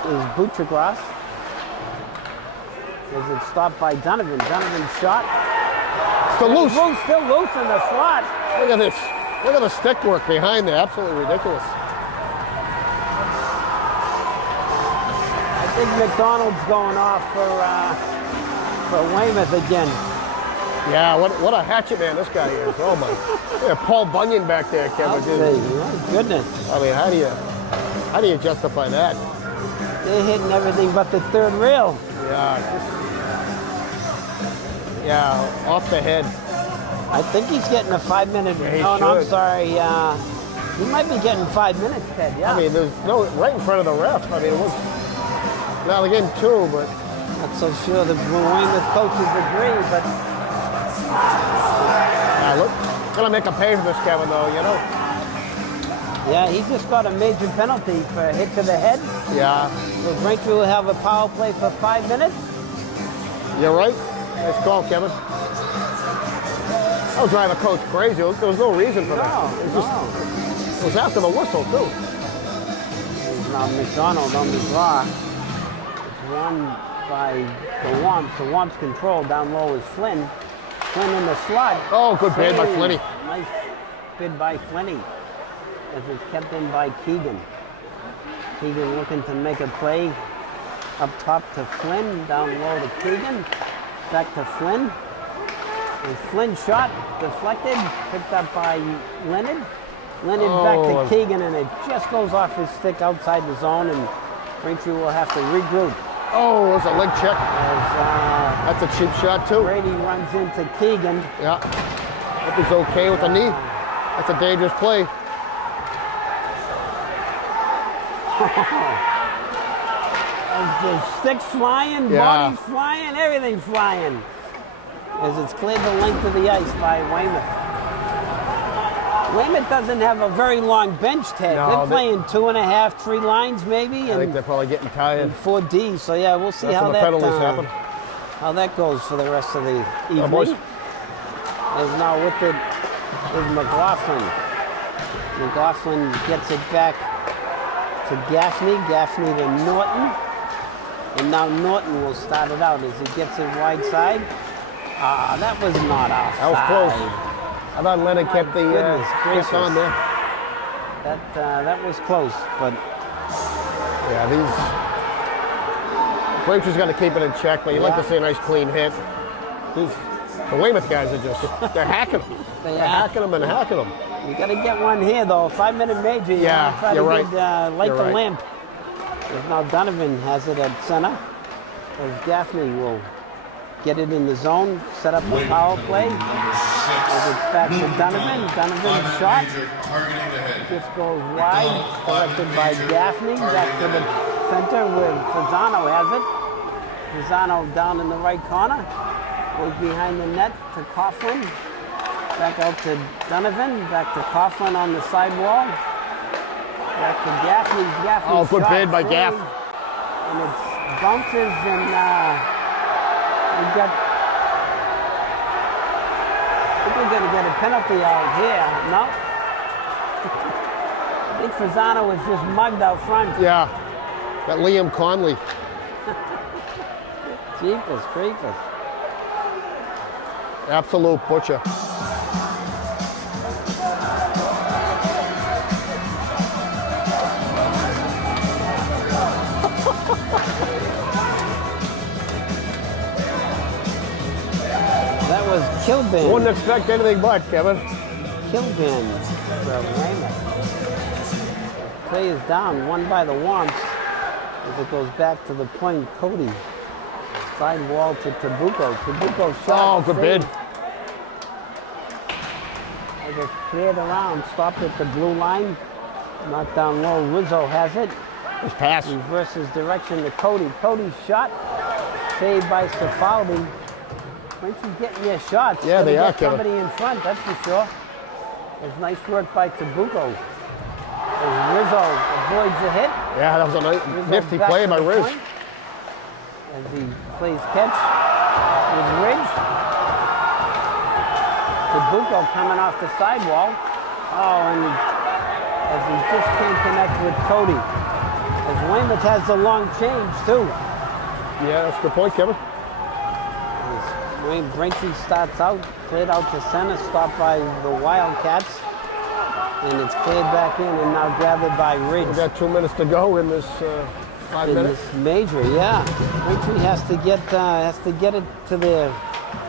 is Butchergrass. Is it stopped by Donovan? Donovan shot. Still loose. Still loose in the slot. Look at this. Look at the stick work behind there. Absolutely ridiculous. I think McDonald's going off for Weymouth again. Yeah, what a hatchet man this guy is. Oh my. Yeah, Paul Bunyan back there, I'll Kevin. say, my goodness. I mean, how do you justify that? They're hitting everything but the third rail. Yeah, off the head. I think he's getting a 5-minute. Yeah, he no, I'm should. sorry. He might be getting 5 minutes, Ted. Yeah. I mean, there's no right in front of the ref. I mean, it was now again two, but Not so sure the Weymouth coaches agree, but look, gonna make a pay for this, Kevin. Though, you know. yeah, he just got a major penalty for a hit to the head. Yeah, So Braintree will have a power play for 5 minutes. you're right. Nice call, Kevin. That would drive a coach crazy. There was no reason for that. It was after the whistle too. There's now McDonald on the draw. It's won by the Wamps. The Wamps control. Down low is Flynn. Flynn in the slot. Oh, good bid by Save. Flinny. Nice bid by Flinny. As it's kept in by Keegan. Keegan looking to make a play. Up top to Flynn. Down low to Keegan. Back to Flynn. And Flynn shot, deflected, picked up by Leonard. Leonard back to Keegan, and it just goes off his stick outside the zone, and Braintree will have to regroup. Oh, there's a leg check. As That's a cheap shot too. Brady runs into Keegan. Yeah. Hope he's okay with the knee. That's a dangerous play. As the sticks flying, Yeah. bodies flying, everything's flying. As it's cleared the length of the ice by Weymouth. Weymouth doesn't have a very long bench, Ted. No, They're playing 2.5, 3 lines maybe, I think and, they're probably getting tired. and 4D. So yeah, we'll see That's how when the that penalties happen. how that goes for the rest of the evening. boys. As now with it is McLaughlin. McLaughlin gets it back to Gaffney. Gaffney to Norton. And now Norton will start it out as he gets it wide side. That was not offside. That was close. I thought Leonard kept the goodness stick gracious. on there. That was close, but Yeah, Braintree's got to keep it in check, but you like to see a nice clean hit. The Weymouth guys are they're hacking them. They're hacking them and hacking them. you got to get one here though. 5-minute major. You Yeah, wanna try you're to right. Light You're the right. lamp. As now Donovan has it at center. As Gaffney will get it in the zone, set up the power play. Number 6. As it's back to Donovan. Donovan's shot Targeting the head. just goes wide, collected by Gaffney. Back to the center where Fasano has it. Fasano down in the right corner. Goes behind the net to Coughlin. Back out to Donovan. Back to Coughlin on the sidewall. Back to Gaffney. Gaffney Oh, good shot bid by through, Gaff. and it bounces, and we got. I think we're going to get a penalty out here. No? I think Fasano was just mugged out front. Yeah, that Liam Conley. Jeepers creepers. Absolute butcher. That was Kilbin. Wouldn't expect anything but, Kevin. Kilbin for Weymouth. Play is down, won by the Wamps as it goes back to the point. Cody. Side wall to Tabuco. Tabuco shot. Oh, good bid. As it's cleared around, stopped at the blue line. Knocked down low. Rizzo has it. Nice pass. Reverses direction to Cody. Cody's shot. Saved by Cifaldi. Braintree's getting their shots. Yeah, they Gonna are, get Kevin. somebody in front, that's for sure. There's nice work by Tabuco. As Rizzo avoids the hit. Yeah, that was a nice, Rizzo nifty back play to by the Riz. point. As he plays catch with Ridge. Tabuco coming off the sidewall. Oh, and as he just can't connect with Cody. As Weymouth has the long change too. Yeah, that's a good point, Kevin. Wayne Braintree starts out, cleared out to center, stopped by the Wildcats, and it's cleared back in and now gathered by Ridge. We got 2 minutes to go in this 5 In minutes. this major, yeah. Braintree has to get it to the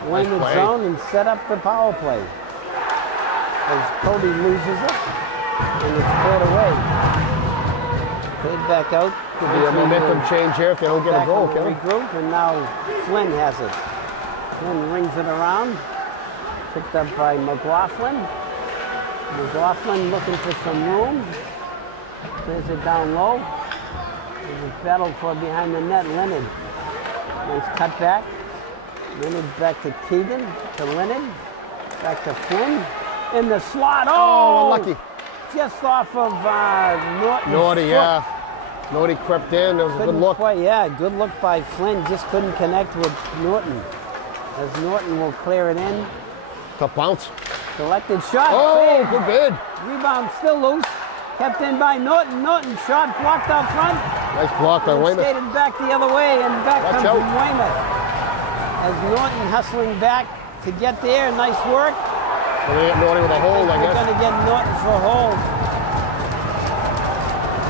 Weymouth play. zone and set up the power play. As Cody loses it, and it's cleared away. Cleared back out. Could be a momentum change here if they don't get a Back goal, on the Kevin. regroup, and now Flynn has it. Flynn rings it around. Picked up by McLaughlin. McLaughlin looking for some room. Clears it down low. There's a battle for behind the net, Leonard. Nice cut back. Leonard back to Keegan, to Leonard. Back to Flynn. In the slot. Oh, unlucky. Just off of Norton's Naughty, foot. yeah. Naughty crept in. That was a good Couldn't look. quite- yeah, good look by Flynn. Just couldn't connect with Norton. As Norton will clear it in. Tough bounce. Collected shot. Oh, saved. good bid. Rebound still loose. Kept in by Norton. Norton shot blocked out front. Nice block by And Weymouth. skated back the other way, and back Watch comes out. Weymouth. As Norton hustling back to get there. Nice work. And they get Naughty with a hold, I They're guess. going to get Norton for a hold.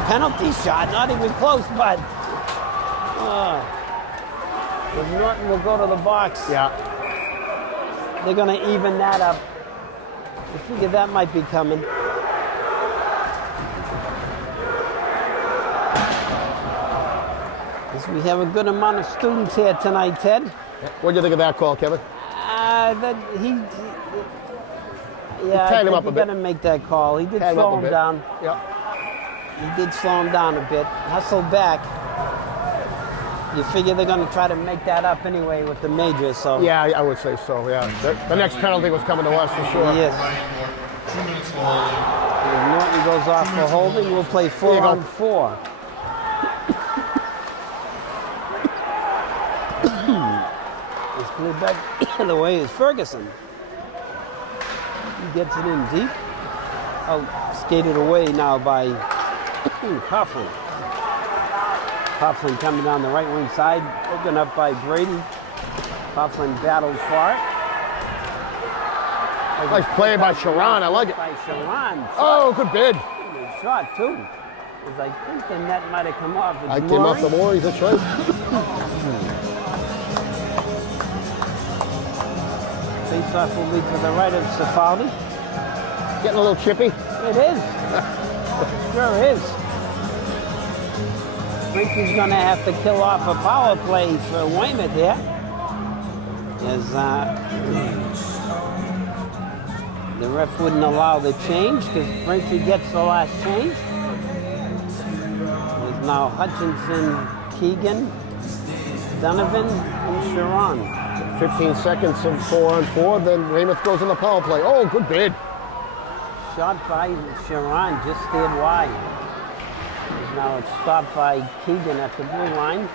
Penalty shot, not even close, but if Norton will go to the box. Yeah. They're going to even that up. I figured that might be coming. Because we have a good amount of students here tonight, Ted. What do you think of that call, Kevin? Yeah, tied him I up think a you bit. got to make that call. He did Tied him up slow a him bit. down. Yeah. He did slow him down a bit. Hustled back. You figure they're going to try to make that up anyway with the major, so. Yeah, I would say so, yeah. The next penalty was coming to us for sure. Yes. Ryan Norton, 2 minutes for holding. If Norton goes off for holding, we'll play 4 you go. on 4. He's cleared back the way is Ferguson. He gets it in deep. Oh, skated away now by Coughlin. Coughlin coming down the right wing side, broken up by Brady. Coughlin battles for it. Nice play by Sharon, I like it. By Sharon. Oh, good bid. Good shot too. Because I think the net might have come off. It's I came off the Maury. Mories, that's right. Face-off will be to the right of Cifaldi. Getting a little chippy. It is. Sure is. Brintree's going to have to kill off a power play for Weymouth here. As the ref wouldn't allow the change because Braintree gets the last change. There's now Hutchinson, Keegan, Donovan, and Sharon. 15 seconds of 4 on 4, then Weymouth goes in the power play. Oh, good bid. Shot by Sharon, just steered wide. Now it's stopped by Keegan at the blue line.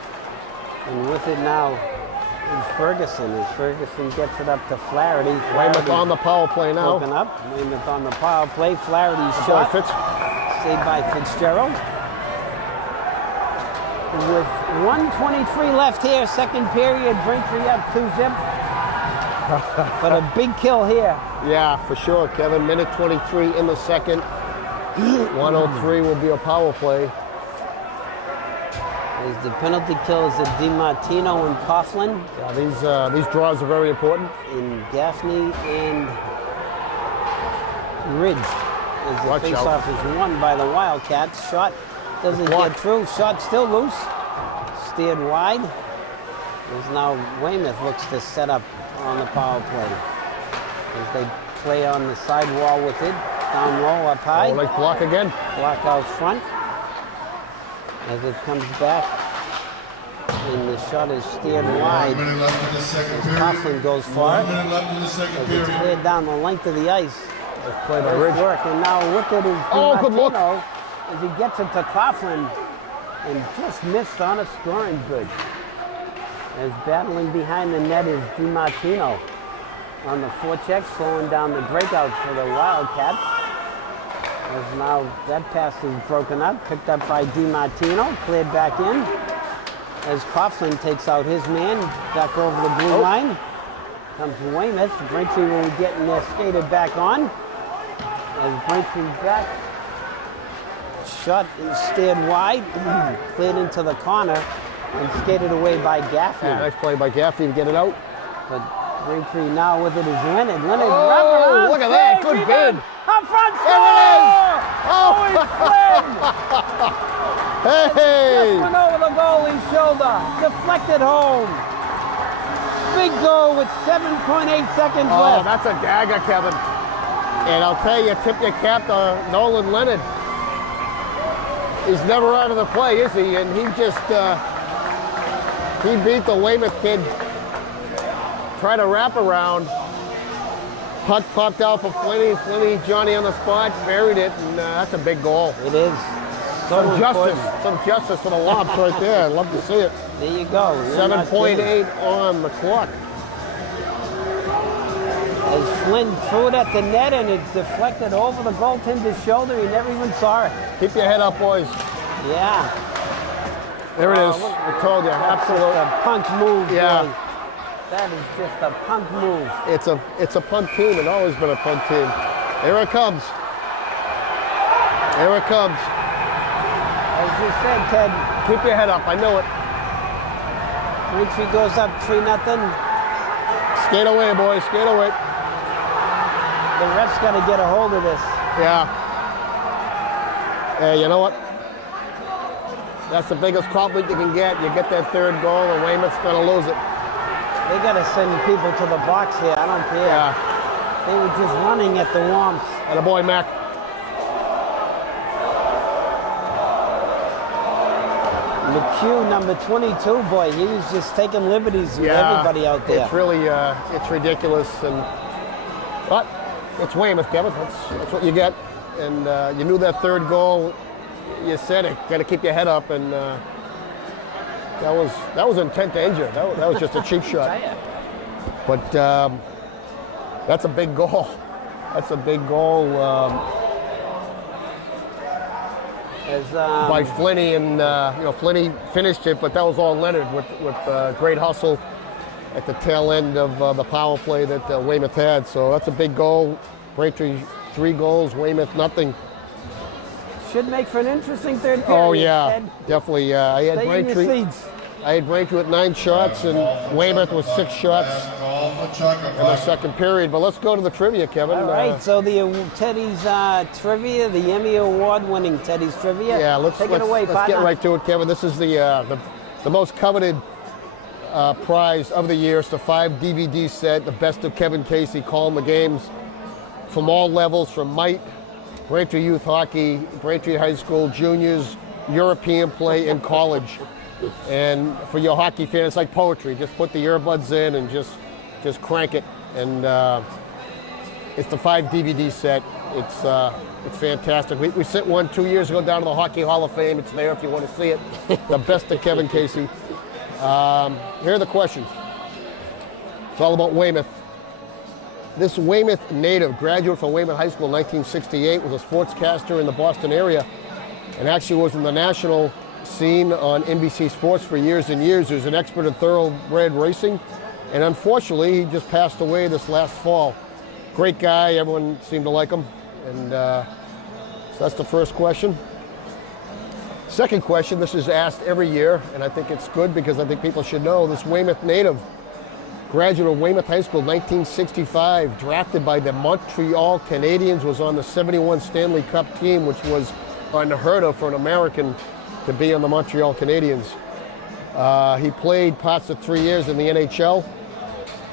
And with it now is Ferguson. As Ferguson gets it up to Flaherty. Weymouth on the power play now. Broken up. Weymouth on the power play. Flaherty's Boy, shot. Fitz. Saved by Fitzgerald. With 1:23 left here, second period, Braintree up 2-zip. But a big kill here. Yeah, for sure, Kevin. Minute 23 in the second. 103 will be a power play. As the penalty kills at DiMartino and Coughlin, Yeah, these draws are very important. and Gaffney and Ridge. As the Watch faceoff is won by the Wildcats. Shot doesn't Block. get through. Shot still loose. Steered wide. As now Weymouth looks to set up on the power play. As they play on the side wall with it. Down low, up high. Oh, nice block again. Block out front. As it comes back. And the shot is steered 1 wide. minute left in the second As period. Coughlin goes for 1 it. minute left in the second As it's period. cleared down the length of the ice. Let's play by Nice Ridge. work, and now look at his Oh, good look. DiMartino as he gets it to Coughlin and just missed on a scoring good. As battling behind the net is DiMartino on the forecheck, slowing down the breakout for the Wildcats. As now that pass is broken up, picked up by DiMartino, cleared back in. As Coughlin takes out his man, back over the blue line. Comes Weymouth. Braintree will be getting their skater back on. As Braintree back, shot is steered wide, cleared into the corner, and skated away by Gaffney. Yeah, nice play by Gaffney to get it out. But Braintree now with it is Leonard. Leonard Oh, wraparound look at that, save, good rebound, bid. Up front, There it is. score! Oh. It's Flynn! Hey! Went over the goalie's shoulder, deflected home. Big goal with 7.8 seconds Oh, left. that's a dagger, Kevin. And I'll tell you, tip your cap to Nolan Leonard. He's never out of the play, is he? And he just, he beat the Weymouth kid. Tried to wrap around. Puck popped out for Flinny. Flinny, Johnny on the spot, buried it, and that's a big goal. It is. So Some justice, important. some justice for the Wamps right there. I'd love to see it. There you go. They're not kidding. 7.8 on the clock. As Flynn threw it at the net and it deflected over the goaltender's shoulder, he never even saw it. Keep your head up, boys. Yeah. There it Oh, is. look. I told you, That's just absolute. a punk move, Yeah. boy. That is just a punk move. It's a punt team. It's always been a punt team. Here it comes. Here it comes. As you said, Ted, Keep your head up. I know it. Braintree goes up 3-0. Skate away, boys. Skate away. The ref's got to get a hold of this. Yeah. Yeah, you know what? That's the biggest compliment you can get. You get that third goal, and Weymouth's going to lose it. They got to send people to the box here. I don't care. Yeah. They were just running at the Wamps. And a boy, Mac. McHugh, number 22, boy, he was just taking liberties with everybody out there. It's really, it's ridiculous. But it's Weymouth, Kevin. That's what you get. And you knew that third goal. You said it. Got to keep your head up. And that was intent to injure. That was just a cheap shot. But that's a big goal. That's a big goal by Flinny, and Flinny finished it, but that was all Leonard with great hustle at the tail end of the power play that Weymouth had. So that's a big goal. Braintree 3 goals, Weymouth nothing. Should make for an interesting third period. Oh yeah, Ted. definitely. I had Stay in your Braintree. seats. I had Braintree with 9 shots and Weymouth with 6 shots in the second period. But let's go to the trivia, Kevin. All right, so the Teddy's trivia, the Emmy Award-winning Teddy's trivia. Yeah, let's take it away, let's partner. get right to it, Kevin. This is the most coveted prize of the year. It's the 5 DVD set, the best of Kevin Casey, calling the games from all levels, from Mite, Braintree Youth Hockey, Braintree High School, juniors, European play, and college. And for your hockey fan, it's like poetry. Just put the earbuds in and just crank it. And it's the 5 DVD set. It's fantastic. We sent one 2 years ago down to the Hockey Hall of Fame. It's there if you want to see it. The best of Kevin Casey. Here are the questions. It's all about Weymouth. This Weymouth native, graduate from Weymouth High School in 1968, was a sportscaster in the Boston area and actually was in the national scene on NBC Sports for years and years. He was an expert in thoroughbred racing, and unfortunately, he just passed away this last fall. Great guy, everyone seemed to like him, and so that's the first question. Second question, this is asked every year, and I think it's good because I think people should know. This Weymouth native, graduate of Weymouth High School, 1965, drafted by the Montreal Canadiens, was on the 71 Stanley Cup team, which was unheard of for an American to be on the Montreal Canadiens. He played parts of 3 years in the NHL,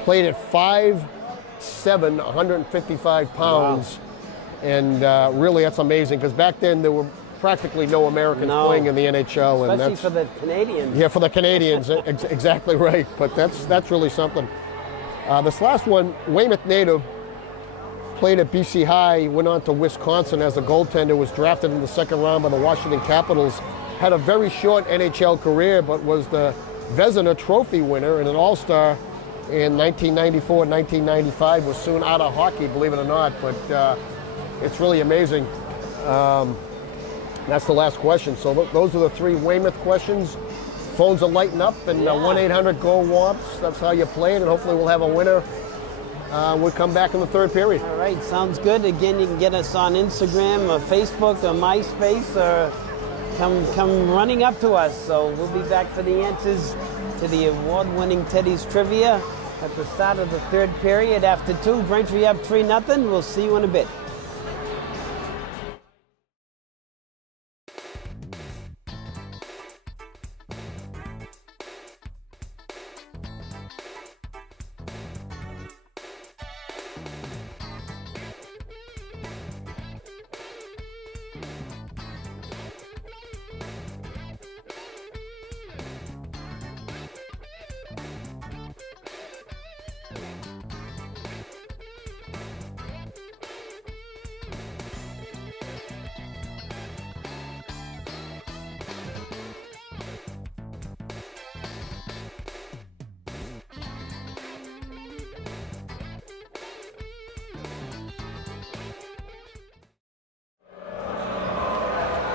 played at 5'7", 155 pounds, and really that's amazing because back then there were practically no Americans playing in the NHL. Especially and that's, for the Canadians. Yeah, for the Canadians, exactly right. But that's really something. This last one, Weymouth native, played at BC High, went on to Wisconsin as a goaltender, was drafted in the second round by the Washington Capitals, had a very short NHL career, but was the Vezina Trophy winner and an All-Star in 1994 and 1995, was soon out of hockey, believe it or not, but it's really amazing. That's the last question. So those are the three Weymouth questions. Phones are lighting up, and 1-800-GO-WAMPS. That's how you play it, and hopefully we'll have a winner. We'll come back in the third period. All right, sounds good. Again, you can get us on Instagram or Facebook or MySpace, or come running up to us. So we'll be back for the answers to the award-winning Teddy's Trivia at the start of the third period. After 2, Braintree up 3-0. We'll see you in a bit.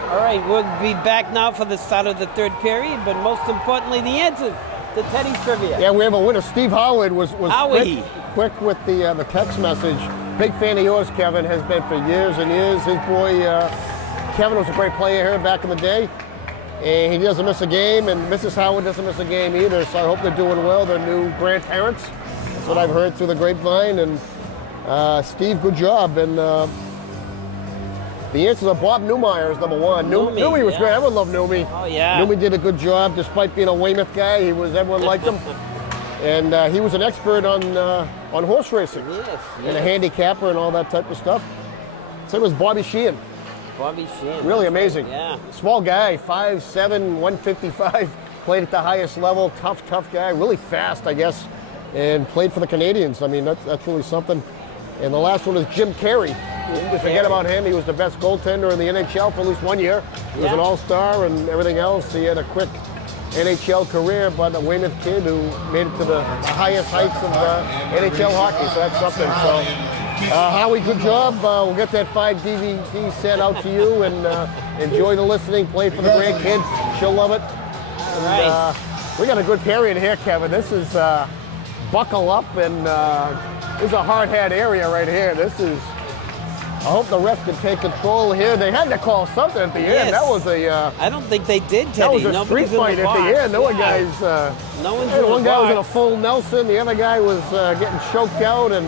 All right, we'll be back now for the start of the third period, but most importantly, the answers to Teddy's Trivia. Yeah, we have a winner. Steve Howard was Howie. quick with the text message. Big fan of yours, Kevin, has been for years and years. His boy, Kevin, was a great player here back in the day, and he doesn't miss a game, and Mrs. Howard doesn't miss a game either, so I hope they're doing well. They're new grandparents. That's what I've heard through the grapevine, and Steve, good job. And the answers are Bob Newmeyer is number one. Newmy was great. Everyone loved Newmy. Oh, yeah. Newmy did a good job despite being a Weymouth guy. Everyone liked him. And he was an expert on horse racing. Yes. And a handicapper and all that type of stuff. Same was Bobby Sheehan. Bobby Sheehan. Really amazing. Yeah. Small guy, 5'7", 155. Played at the highest level. Tough guy. Really fast, I guess. And played for the Canadians. I mean, that's really something. And the last one is Jim Carey. You forget about him. He was the best goaltender in the NHL for at least 1 year. He was an all-star and everything else. He had a quick NHL career, but a Weymouth kid who made it to the highest heights of NHL hockey. So that's something. So, Howie, good job. We'll get that 5 DVD set out to you, and enjoy the listening. Play for the grandkid. She'll love it. All right. We got a good period here, Kevin. This is buckle up, and this is a hard-hat area right here. This is. I hope the ref can take control here. They had to call something at the end. That was a. I don't think they did, Teddy. That was a Nobody's street fight in the at the box. end. No one guys. No one's in the one guy was in a box. full Nelson. The other guy was getting choked out, and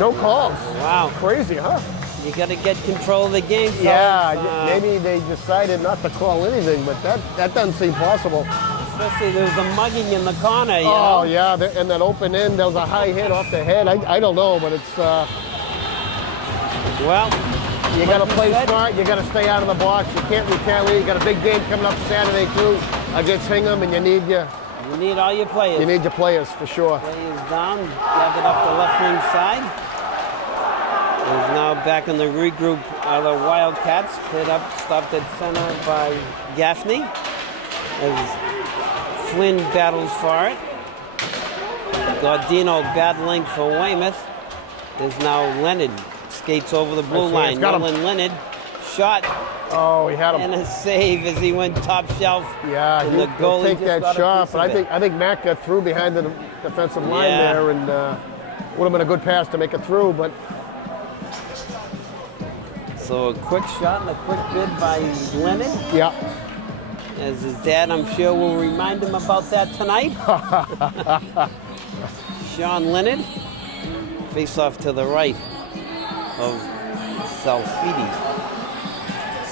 no calls. Wow. Crazy, huh? You got to get control of the game. Yeah. Maybe they decided not to call anything, but that doesn't seem possible. Especially there's a mugging in the corner. You Oh know? yeah, and that open end. There was a high hit off the head. I don't know, but it's. Well, you got to play smart. You got to stay out of the box. You can't retaliate. You got a big game coming up Saturday too against Hingham, and you need all your players. You need your players for sure. Players down, gathered up the left wing side. Is now back in the regroup. The Wildcats cleared up, stopped at center by Gaffney as Flynn battles for it. Gardino battling for Weymouth. There's now Leonard. Skates over the blue line. Nolan Leonard shot. Oh, he had him. And a save as he went top shelf. Yeah, and the goalie take that just shot. But I think Matt got through behind the defensive line there, and would have been a good pass to make it through. But So a quick shot and a quick bid by Leonard. Yeah. As his dad, I'm sure, will remind him about that tonight. Sean Leonard. Face off to the right of Salfidi.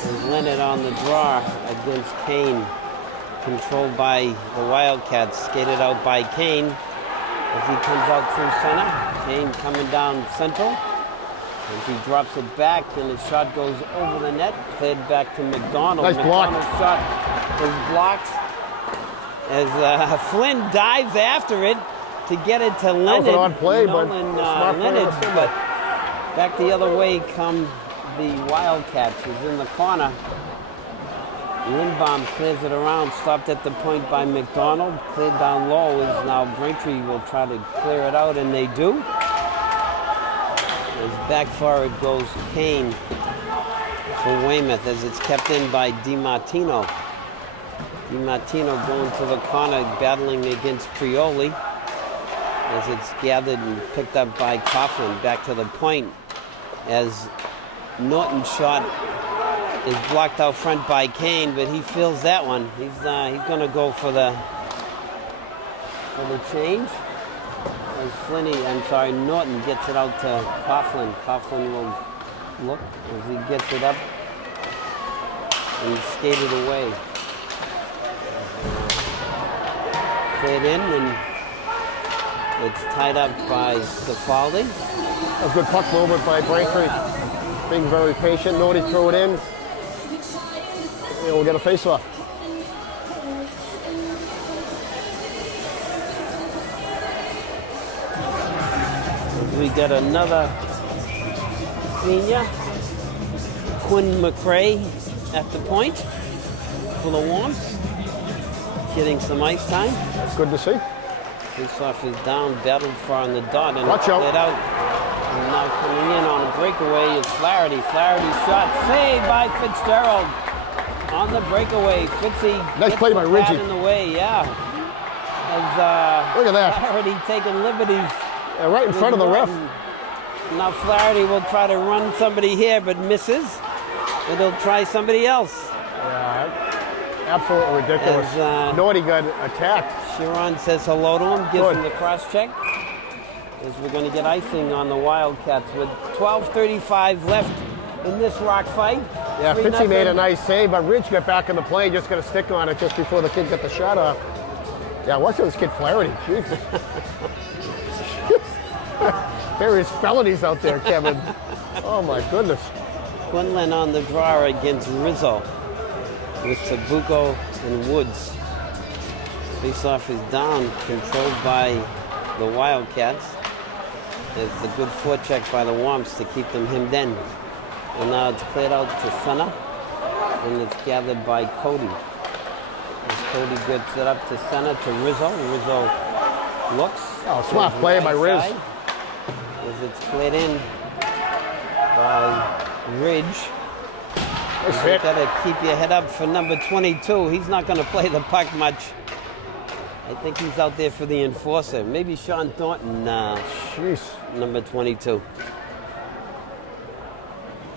There's Leonard on the draw against Kane. Controlled by the Wildcats. Skated out by Kane. As he comes out through center. Kane coming down central. As he drops it back, and his shot goes over the net. Played back to McDonald. Nice block. McDonald's shot is blocked. As Flynn dives after it to get it to Leonard. That was an odd play, but Nolan, smart play Leonard, on the but back the other way come the Wildcats. He's in the corner. Lindbaum clears it around, stopped at the point by McDonald, cleared down low. Is now Braintree will try to clear it out, and they do. As back forward goes Kane for Weymouth, as it's kept in by DiMartino. DiMartino going to the corner, battling against Prioli. As it's gathered and picked up by Coughlin, back to the point. As Norton's shot is blocked out front by Kane, but he feels that one. He's going to go for the change. As Norton gets it out to Coughlin. Coughlin will look as he gets it up and skated away. Played in, and it's tied up by Cifaldi. That's good puck movement by Braintree. Being very patient. Nobody threw it in. Yeah, we'll get a face-off. We got another senior, Quinn McRae, at the point for the Wamps, getting some ice time. That's good to see. Face-off is down, battled far on the dot, and Watch out. cleared out. And now coming in on a breakaway is Flaherty. Flaherty's shot saved by Fitzgerald on the breakaway. Fitzy Nice gets play by the Ridgey. pad in the way, yeah. As Look at that. Flaherty taking liberties. Yeah, right in front of the ref. Now Flaherty will try to run somebody here, but misses. And he'll try somebody else. Yeah, absolutely ridiculous. As, Nobody got attacked. Sharon says hello to him, gives Good. him the cross check. As we're going to get icing on the Wildcats with 12:35 left in this rock fight. Yeah, 3-0. Fitzy made a nice save, but Ridge got back in the play, just got a stick on it just before the kid got the shot off. Yeah, watch this kid Flaherty. Jeez. There is felonies out there, Kevin. Oh my goodness. Quinlan on the draw against Rizzo with Tabuco and Woods. Face-off is down, controlled by the Wildcats. There's a good forecheck by the Wamps to keep them hemmed in. And now it's cleared out to center, and it's gathered by Cody. As Cody gets it up to center to Rizzo. Rizzo looks. Oh, smart Goes play right by Riz. side. As it's cleared in by Ridge. Nice You hit. gotta keep your head up for number 22. He's not gonna play the puck much. I think he's out there for the enforcer. Maybe Sean Thornton, Jeez. number 22.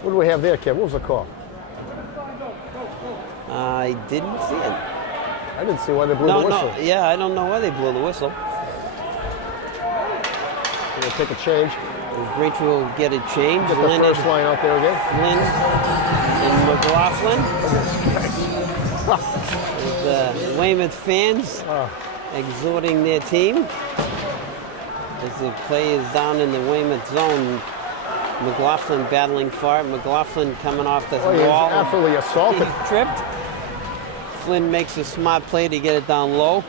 What do we have there, Kev? What was the call? I didn't see it. I didn't see why they blew No, the whistle. no, yeah, I don't know why they blew the whistle. We're gonna take a change. Braintree will get a change. Get the Leonard, first line out there again. Flynn, and McLaughlin. With the Weymouth fans exhorting their team. As the play is down in the Weymouth zone. McLaughlin battling for it. McLaughlin coming off the Oh, he was wall. absolutely assaulted. He's tripped. Flynn makes a smart play to get it down low.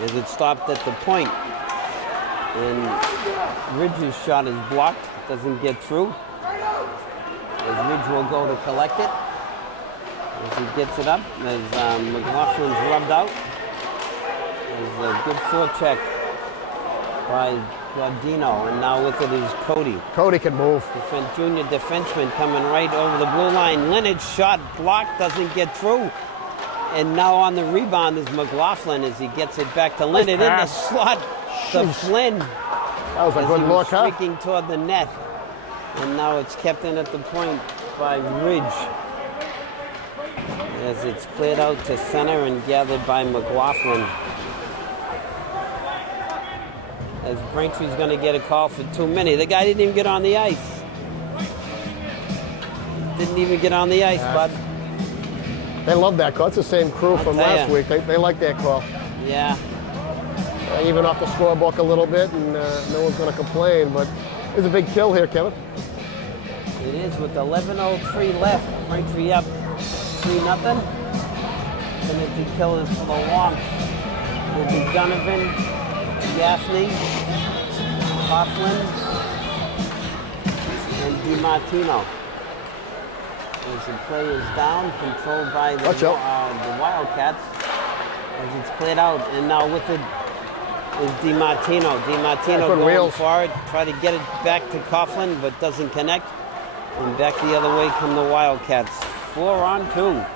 As it stopped at the point. And Ridge's shot is blocked, doesn't get through. As Ridge will go to collect it. As he gets it up, as McLaughlin's rubbed out. There's a good forecheck by Guardino, and now with it is Cody. Cody can move. Junior defenseman coming right over the blue line. Leonard's shot blocked, doesn't get through. And now on the rebound is McLaughlin as he gets it back to Leonard in the pass. slot to Flynn. That was a As good he look, was huh? streaking toward the net. And now it's kept in at the point by Ridge. As it's cleared out to center and gathered by McLaughlin. As Braintree's going to get a call for too many. The guy didn't even get on the ice. Didn't even get on the ice, bud. They love that call. It's the same crew from last week. They like that call. Yeah. Even off the scorebook a little bit, and no one's going to complain. But there's a big kill here, Kevin. It is with 11:03 left. Braintree up 3-0. Penalty killers for the Wamps will be Donovan, Gaffney, Coughlin, and DiMartino. As the play is down, controlled by the Wildcats. As it's cleared out, and now with it is DiMartino. DiMartino going for it, try to get it back to Coughlin, but doesn't connect. And back the other way come the Wildcats. 4-on-2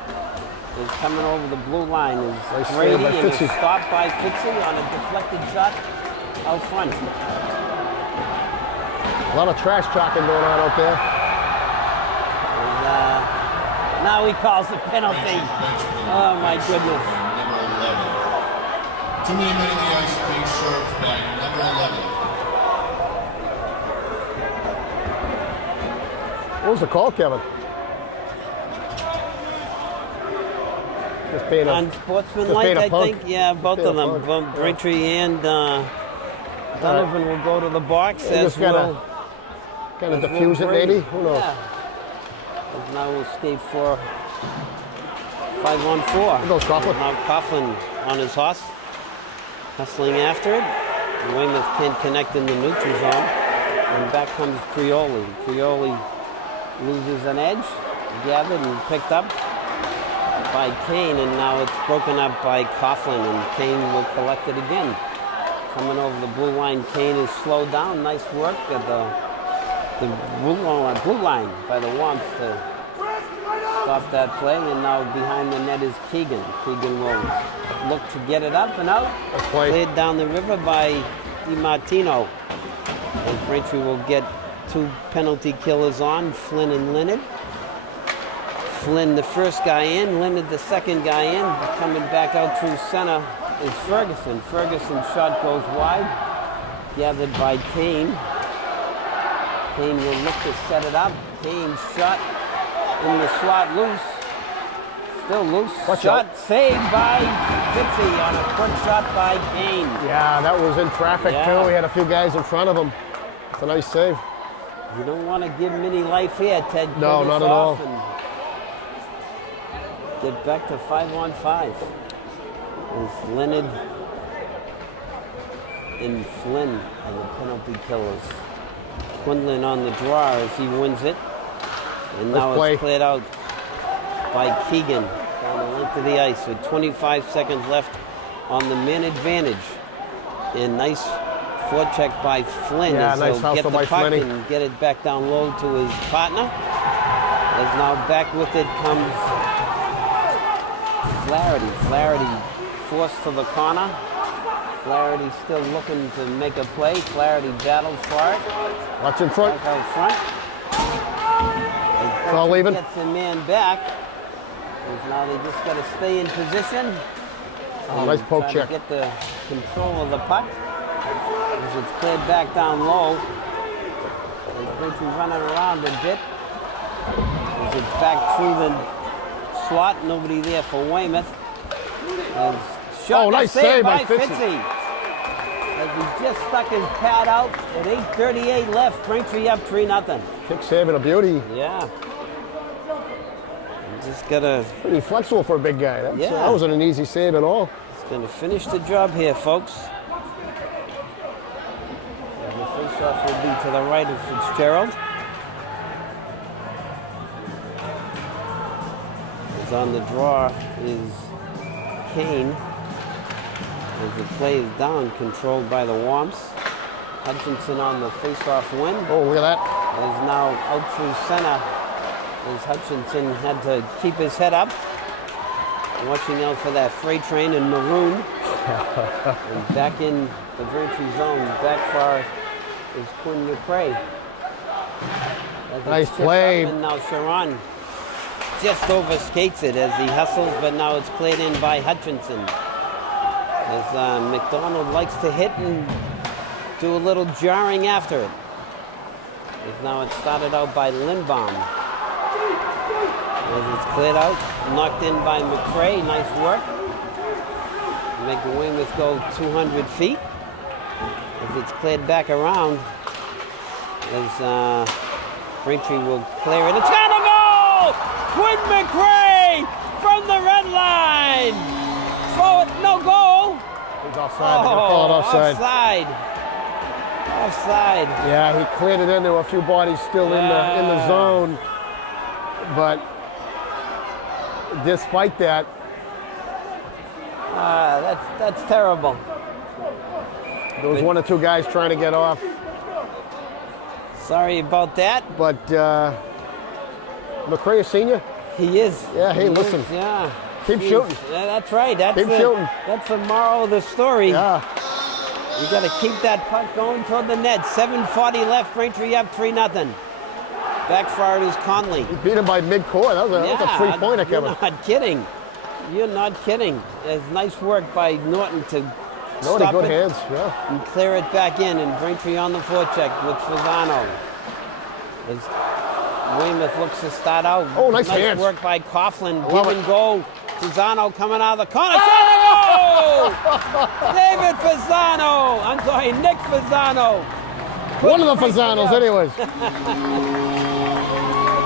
is coming over the blue line. Is Brady and is stopped by Fitzy on a deflected shot out front. A lot of trash talking going on out there. Now he calls the penalty. Oh my goodness. Number 11. Too many men in the ice being served by number 11. What was the call, Kevin? Just being unsportsmanlike, I think. Yeah, both of them. Braintree and Donovan will go to the box as well. Kind of diffuse it, maybe? Who knows? Yeah. Now we'll skate for 5-on-4. There goes Coughlin. Now Coughlin on his horse, hustling after it. Weymouth can't connect in the neutral zone. And back comes Prioli. Prioli loses an edge, gathered and picked up by Kane, and now it's broken up by Coughlin, and Kane will collect it again. Coming over the blue line, Kane is slowed down. Nice work at the blue line by the Wamps to stop that play, and now behind the net is Keegan. Keegan will look to get it up and out. Played down the river by DiMartino. And Braintree will get 2 penalty killers on, Flynn and Leonard. Flynn the first guy in, Leonard the second guy in. Coming back out through center is Ferguson. Ferguson's shot goes wide, gathered by Kane. Kane will look to set it up. Kane's shot in the slot loose. Still loose. Shot saved by Fitzy on a quick shot by Kane. Yeah, that was in traffic too. He had a few guys in front of him. It's a nice save. You don't want to give him any life here, Ted. No, not at all. Get back to 5-on-5. It's Leonard and Flynn are the penalty killers. Quinlan on the draw as he wins it. And now it's cleared out by Keegan down the length of the ice with 25 seconds left on the man advantage. And nice forecheck by Flynn as he'll get the puck and get it back down low to his partner. As now back with it comes Flaherty. Flaherty forced to the corner. Flaherty still looking to make a play. Flaherty battles for it. Watch in front. Back out front. It's all even. Gets the man back. And now they just got to stay in position. Nice poke check. Get the control of the puck. As it's cleared back down low. Braintree running around a bit. As it's back through the slot. Nobody there for Weymouth. Shot nice save by Fitzy. As he just stuck his pad out at 8:38 left. Braintree up 3-0. Kick save and a beauty. Yeah. Just gotta. Pretty flexible for a big guy. That Yeah. wasn't an easy save at all. He's gonna finish the job here, folks. And the face-off will be to the right of Fitzgerald. As on the draw is Kane. As the play is down, controlled by the Wamps. Hutchinson on the face-off win. Oh, look at that. Is now out through center. As Hutchinson had to keep his head up. Watching out for that freight train in maroon. And back in the Braintree zone, back far is Quinn McRae. As it's Nice chipped play. up, and now Sharon just overskates it as he hustles, but now it's cleared in by Hutchinson. As McDonald likes to hit and do a little jarring after it. As now it's started out by Lindbaum. As it's cleared out, knocked in by McCray, nice work. Make the Weymouth go 200 feet. As it's cleared back around, as Braintree will clear it. It's got a goal! Quinn McCray from the red line! Forward, no goal! He's offside. They're gonna call it offside. Offside. Offside. Yeah, he cleared it into a few bodies still in the zone. But despite that, That's terrible. there was one or two guys trying to get off. Sorry about that. But McCray is senior. He is. Yeah, hey, He listen. is, yeah. Keep He's- shooting. Yeah, that's right. That's Keep shooting. That's the moral of the story. Yeah. You got to keep that puck going toward the net. 7:40 left. Braintree up 3-0. Back forward is Conley. He beat him by mid-court. That was a three-pointer, Kevin. You're not kidding. You're not kidding. It's nice work by Norton to No, stop good it hands. Yeah. and clear it back in. And Braintree on the forecheck with Fasano. As Weymouth looks to start out. Oh, nice hands. work by Coughlin. love Give it. and go. Fasano coming out of the corner. Shot and goal! David Fasano. I'm sorry, Nick Fasano. One of the Fazanos, anyways.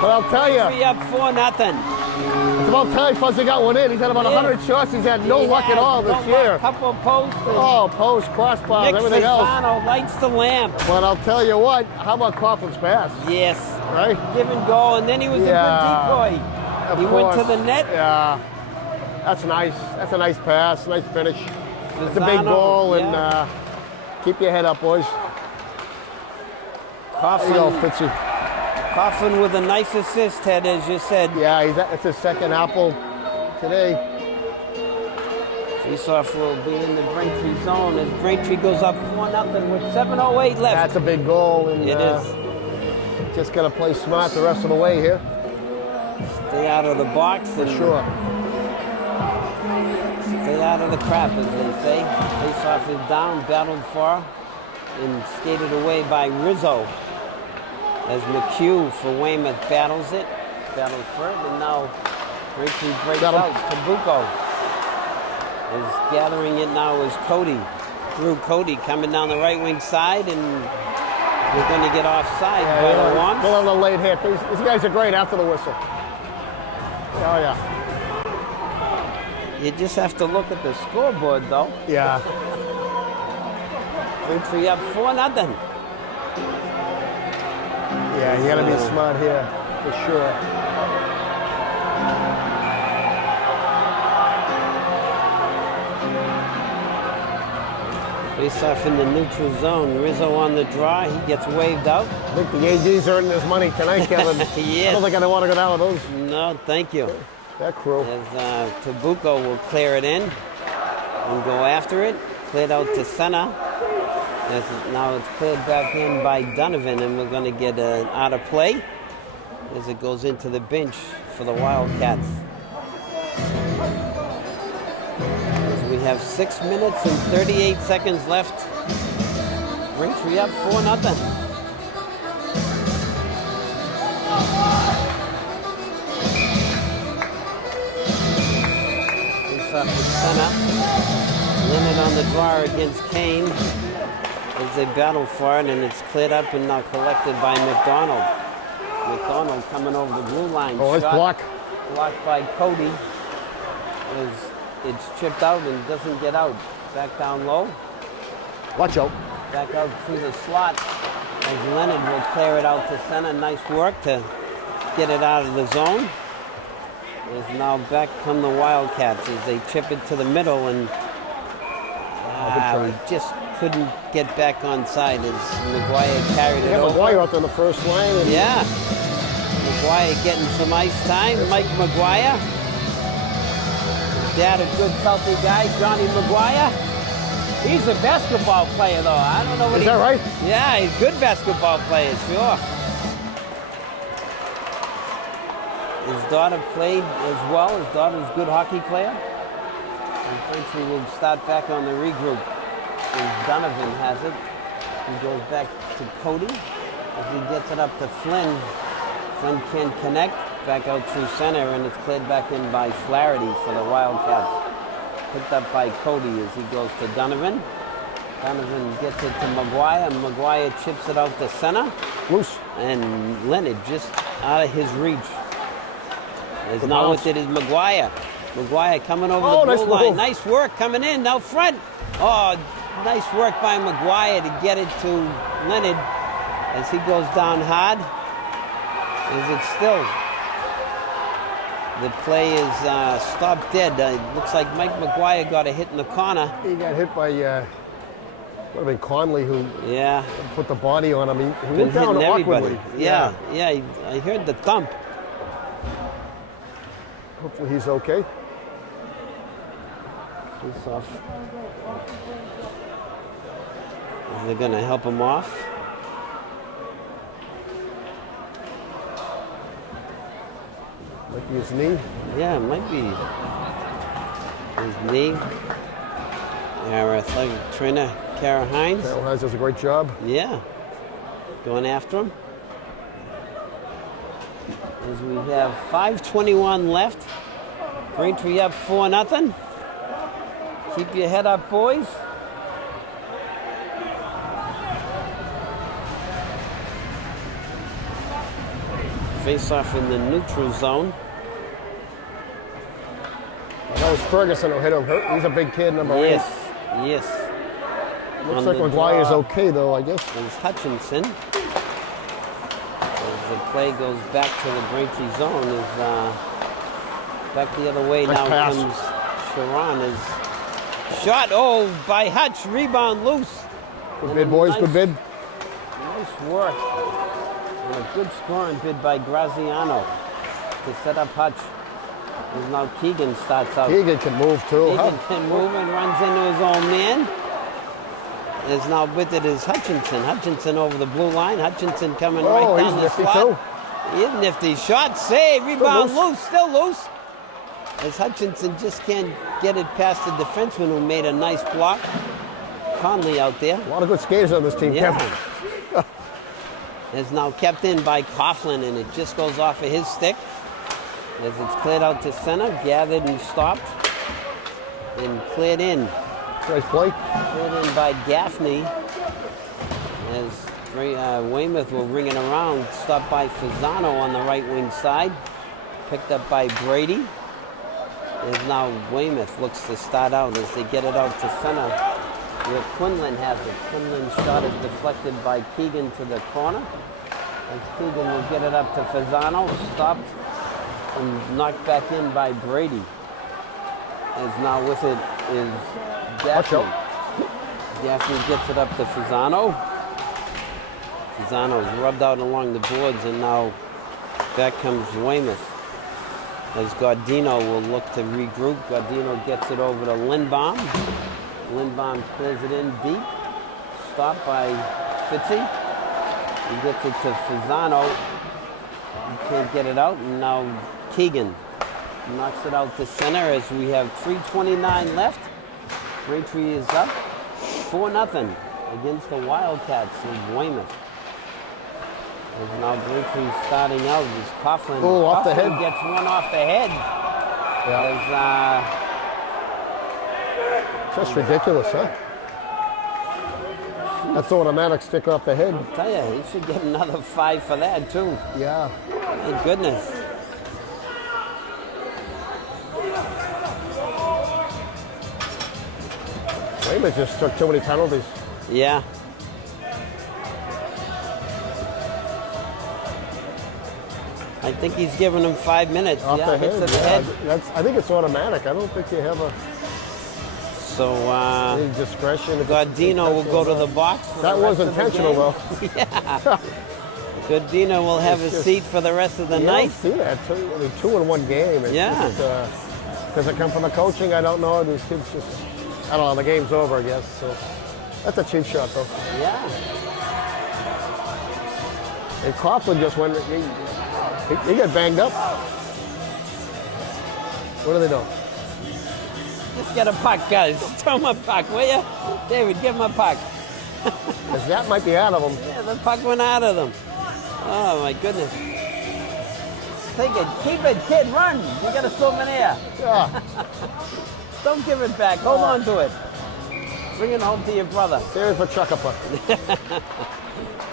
But I'll tell you, Be up 4-0. it's about time Fuzzy got one in. He's had about 100 shots. He's had no luck at all this year. A couple posts. and Oh, post, crossbars, Nick everything else. Fasano lights the lamp. But I'll tell you what, how about Coughlin's pass? Yes. Right? Give and go, and then he was Yeah, a good decoy. Of He went to course. the net. Yeah. That's nice. That's a nice pass, nice finish. It's a big Fasano, goal, and yeah. keep your head up, boys. There you go, Coughlin, Fitzy. Coughlin with a nice assist, Ted, as you said. Yeah, it's his second apple today. Faceoff will be in the Braintree zone as Braintree goes up 4-0 with 7:08 left. That's a big goal, and It is. just got to play smart the rest of the way here. Stay out of the box For and sure. stay out of the crap, as they say. Faceoff is down, battled for, and skated away by Rizzo. As McHugh for Weymouth battles it, battles for it, and now Braintree breaks Got him. out. Tabuco is gathering it now as Cody. Drew Cody coming down the right wing side, and we're going to get offside by the Wamps. We'll have a late hit. These guys are great after the whistle. Oh, yeah. You just have to look at the scoreboard, though. Yeah. Braintree up 4-0. Yeah, you got to be smart here, for sure. Face off in the neutral zone. Rizzo on the draw. He gets waved out. I think the AG's earning his money tonight, Kevin. Yes. I don't think I want to go down with those. No, thank you. That crew. As Tabuco will clear it in and go after it. Cleared out to center. As now it's cleared back in by Donovan, and we're going to get an out of play as it goes into the bench for the Wildcats. As we have 6 minutes and 38 seconds left. Braintree up 4-0. Up at center. Leonard on the draw against Kane as they battle for it, and it's cleared up and now collected by McDonald. McDonald coming over the blue line. Oh, it's Shot blocked. Blocked by Cody as it's chipped out and doesn't get out. Back down low. Watch out. Back out through the slot as Leonard will clear it out to center. Nice work to get it out of the zone. Is now back come the Wildcats as they chip it to the middle, and we just couldn't get back on side as McGuire carried it Yeah, over. McGuire out there in the first line. And Yeah, McGuire getting some ice time. Mike McGuire, dad a good Celtic guy, Johnny McGuire. He's a basketball player though. I don't know what Is that right? Yeah, he's a good basketball player, sure. His daughter played as well. His daughter's a good hockey player. And Braintree will start back on the regroup. And Donovan has it. He goes back to Cody. As he gets it up to Flynn, Flynn can connect. Back out through center, and it's cleared back in by Flaherty for the Wildcats. Picked up by Cody as he goes to Donovan. Donovan gets it to McGuire. McGuire chips it out to center. Loose. And Leonard just out of his reach. Is The now bounce. with it is McGuire. McGuire coming over Oh, the blue nice line. move. Nice work coming in out front. Oh, nice work by McGuire to get it to Leonard as he goes down hard. Is it still? The play is stopped dead. Looks like Mike McGuire got a hit in the corner. He got hit by, would have been Conley who Yeah, put the body on him. He been went down hitting everybody. awkwardly. Yeah. I heard the thump. Hopefully he's okay. Face off. They're going to help him off. Might be his knee. Yeah, it might be his knee. Our athletic trainer, Kara Hines. Carol Hines does a great job. Yeah, going after him. As we have 5:21 left. Braintree up 4-0. Keep your head up, boys. Face off in the neutral zone. That was Ferguson who hit him. He's a big kid, number 8. Yes. Looks On like the McGuire is draw okay, though, I guess. is Hutchinson. As the play goes back to the Braintree zone, is back the other way. Nice Now pass. comes Sharon. Is shot. Oh, by Hutch. Rebound loose. Good bid, boys. Good bid. Nice work. And a good scoring bid by Graziano to set up Hutch. As now Keegan starts out. Keegan can move, too. Keegan can move and runs into his own man. Is now with it is Hutchinson. Hutchinson over the blue line. Hutchinson coming right Oh, down he's the nifty, slot. too. He is nifty. Shot, save, rebound, loose. still loose. As Hutchinson just can't get it past the defenseman who made a nice block. Conley out there. A lot of good skaters on this team, Yeah. Kevin. Is now kept in by Coughlin, and it just goes off of his stick. As it's cleared out to center, gathered and stopped, and cleared in. Nice play. Cleared in by Gaffney. As Weymouth will ring it around, stopped by Fasano on the right wing side. Picked up by Brady. As now Weymouth looks to start out as they get it out to center. Where Quinlan has it. Quinlan's shot is deflected by Keegan to the corner. As Keegan will get it up to Fasano, stopped and knocked back in by Brady. As now with it is Gaffney. Gaffney gets it up to Fasano. Fasano's rubbed out along the boards, and now back comes Weymouth. As Gardino will look to regroup. Gardino gets it over to Lindbaum. Lindbaum clears it in deep. Stopped by Fitzy. He gets it to Fasano. He can't get it out, and now Keegan knocks it out to center as we have 3:29 left. Braintree is up 4-0 against the Wildcats of Weymouth. As now Braintree starting out is Coughlin. Oh, off the Coughlin head. gets one off the head. Yeah. As Just ridiculous, huh? That's automatic stick off the head. I tell you, he should get another 5 for that too. Yeah. My goodness. Weymouth just took too many penalties. Yeah. I think he's giving him 5 minutes. Off yeah, the hits head. to the head. I think it's automatic. I don't think you have So any discretion. if it's Gardino will go to the intentional. box. For That the was rest of the intentional, game. though. Yeah. Gardino will have a It's just- seat for the rest of the You night. don't see that. Two in one game. It's Yeah. just, does it come from the coaching? I don't know. These kids just, I don't know. The game's over, I guess. So that's a cheap shot, though. Yeah. And Coughlin just went. He got banged up. What are they doing? Just get a puck, guys. Throw him a puck, will you? David, give him a puck. Because that might be out of them. Yeah, the puck went out of them. Oh, my goodness. Take it. Keep it, kid. Run. You got a souvenir. Yeah. Don't give it back. Hold on to it. Bring it home to your brother. Series for Chuckapuk.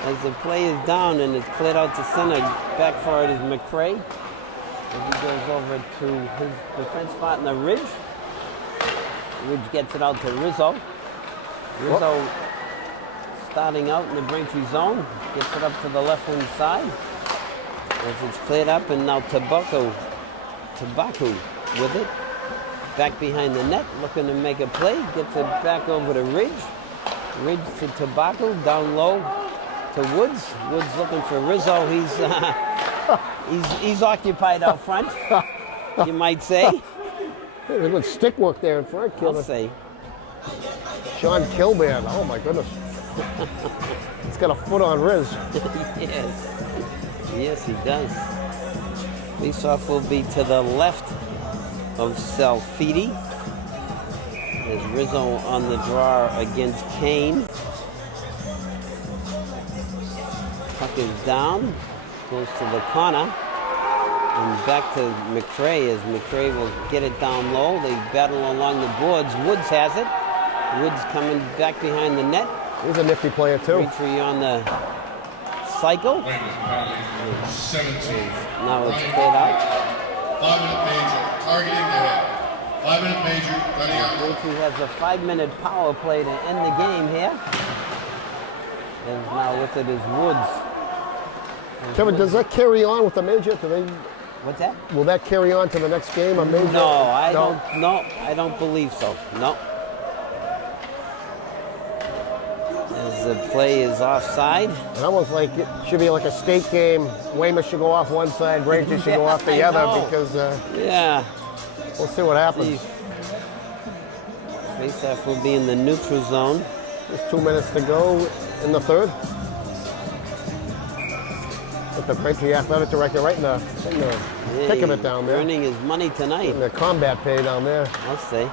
As the play is down and it's cleared out to center, back for it is McCray. As he goes over to his defense partner, Ridge. Ridge gets it out to Rizzo. Rizzo starting out in the Braintree zone. Gets it up to the left wing side. As it's cleared up, and now Tabaku with it. Back behind the net, looking to make a play. Gets it back over to Ridge. Ridge to Tabaku, down low to Woods. Woods looking for Rizzo. He's occupied out front, you might say. There's a good stick work there in front. I'll say. Sean Kilman. Oh my goodness. He's got a foot on Riz. Yes. Yes, he does. Face-off will be to the left of Salfidi. There's Rizzo on the draw against Kane. Puck is down, goes to the corner, and back to McCray as McCray will get it down low. They battle along the boards. Woods has it. Woods coming back behind the net. He's a nifty player too. Braintree on the cycle. 17. Now it's played out. 5-minute major, targeting the head. 5-minute major, running out. Braintree has a 5-minute power play to end the game here. And now with it is Woods. Kevin, does that carry on with the major? What's that? Will that carry on to the next game? A major? No, I don't. No, I don't believe so. No. As the play is offside. It's almost like it should be like a state game. Weymouth should go off one side, Braintree should go off the other because yeah. We'll see what happens. Faceoff will be in the neutral zone. There's 2 minutes to go in the third. With the Braintree athletic director right in the thick of it down there. Earning his money tonight. Getting the combat pay down there. I'll say.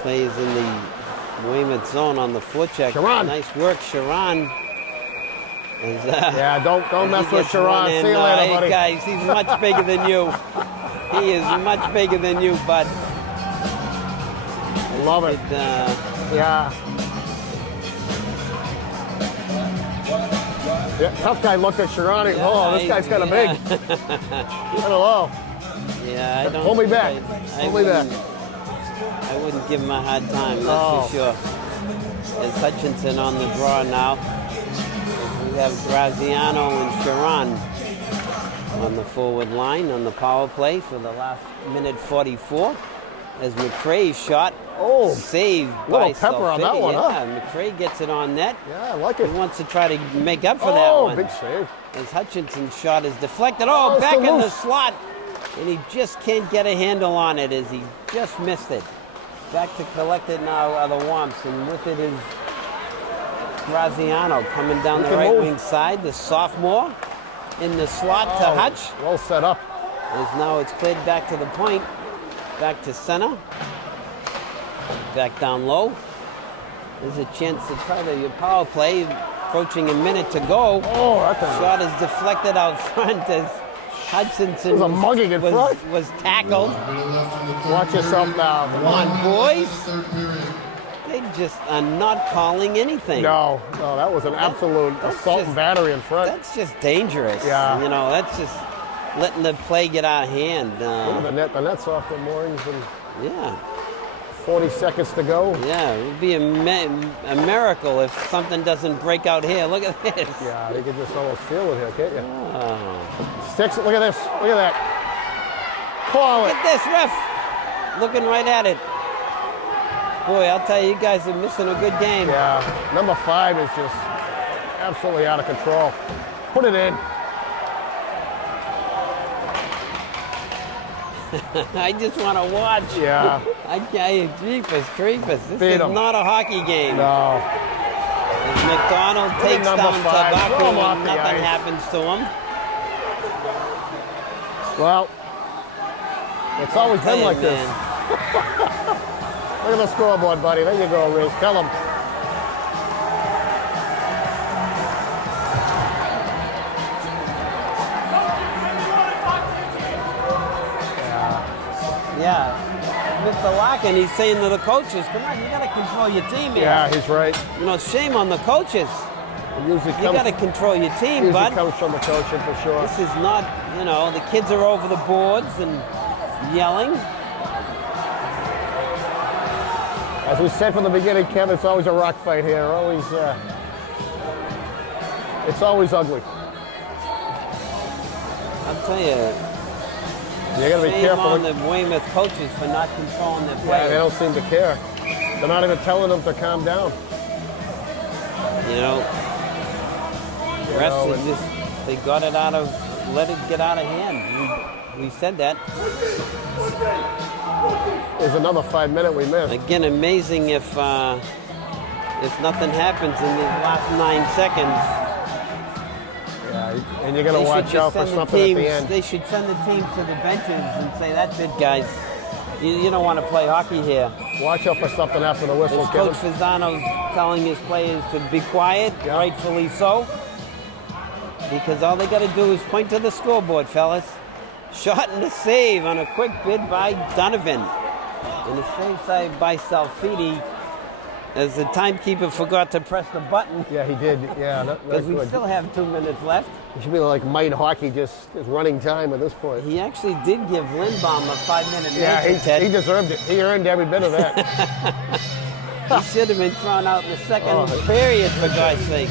Plays in the Weymouth zone on the forecheck. Sharon. Nice work, Sharon. Yeah, don't mess with Sharon. See you later, buddy. Guys, he's much bigger than you. He is much bigger than you, bud. Love it. Yeah. Yeah, tough guy looked at Sharon. This guy's kind of big. Kind of low. Yeah, I don't. Hold me back. Hold me back. I wouldn't give him a hard time, that's for sure. There's Hutchinson on the draw now. We have Graziano and Sharon on the forward line on the power play for the last minute 44. As McCray's shot saved by pepper on that one, yeah, McCray gets it on net. Yeah, I like it. He wants to try to make up for that one. Big save. As Hutchinson's shot is deflected. Back in the slot. And he just can't get a handle on it as he just missed it. Back to collect it now are the Wamps, and with it is Graziano coming down the right wing side, the sophomore in the slot to Hutch. Well set up. As now it's played back to the point, back to center, back down low. There's a chance to try the power play, approaching a minute to go. Shot is deflected out front as Hutchinson was tackled. Watch yourself now. Come on, boys. They just are not calling anything. No, that was an absolute assault and battery in front. That's just dangerous. Yeah. You know, that's just letting the play get out of hand. The net's off the moorings. Yeah. 40 seconds to go. Yeah, it would be a miracle if something doesn't break out here. Look at this. Yeah, you can just almost feel it here, can't you? Oh. Sticks, look at this. Look at that. Call it. Look at this, ref. Looking right at it. Boy, I'll tell you, you guys are missing a good game. Yeah, number 5 is just absolutely out of control. Put it in. I just want to watch. Yeah. I tell you, jeepers creepers. This is not a hockey game. No. As McDonald takes down Tabaku and nothing happens to him. Well, It's always been like this. Man. Look at the scoreboard, buddy. There you go, Riz. Tell him. Yeah. Mr. Larkin, he's saying to the coaches, come on, you got to control your team here. Yeah, he's right. You know, shame on the coaches. It usually You got to control your team, usually bud. comes from the coaching for sure. This is not, you know, the kids are over the boards and yelling. As we said from the beginning, Kevin, it's always a rock fight here. Always, it's always ugly. I'll tell you, You got to be shame careful. on the Weymouth coaches for not controlling their Yeah, players. they don't seem to care. They're not even telling them to calm down. You know, refs are just, they got it out of, let it get out of hand. We said that. There's another 5 minute we missed. Again, amazing if nothing happens in these last 9 seconds. Yeah, and you're going They to should watch just out for send the something teams, at the end. They should send the teams to the benches and say, that's it, guys. You don't want to play hockey here. Watch out for something after the whistle, As Kevin. Coach Fasano's telling his players to be quiet, rightfully so. Because all they got to do is point to the scoreboard, fellas. Shot and a save on a quick bid by Donovan. And a save side by Salfidi, as the timekeeper forgot to press the button. Yeah, he did. Yeah, that's Because we good. still have 2 minutes left. It should be like Might Hockey, just running time at this point. He actually did give Lindbaum a 5-minute Yeah, major, Ted. he deserved it. He earned every bit of that. He should have been thrown out in the second period, for God's sake.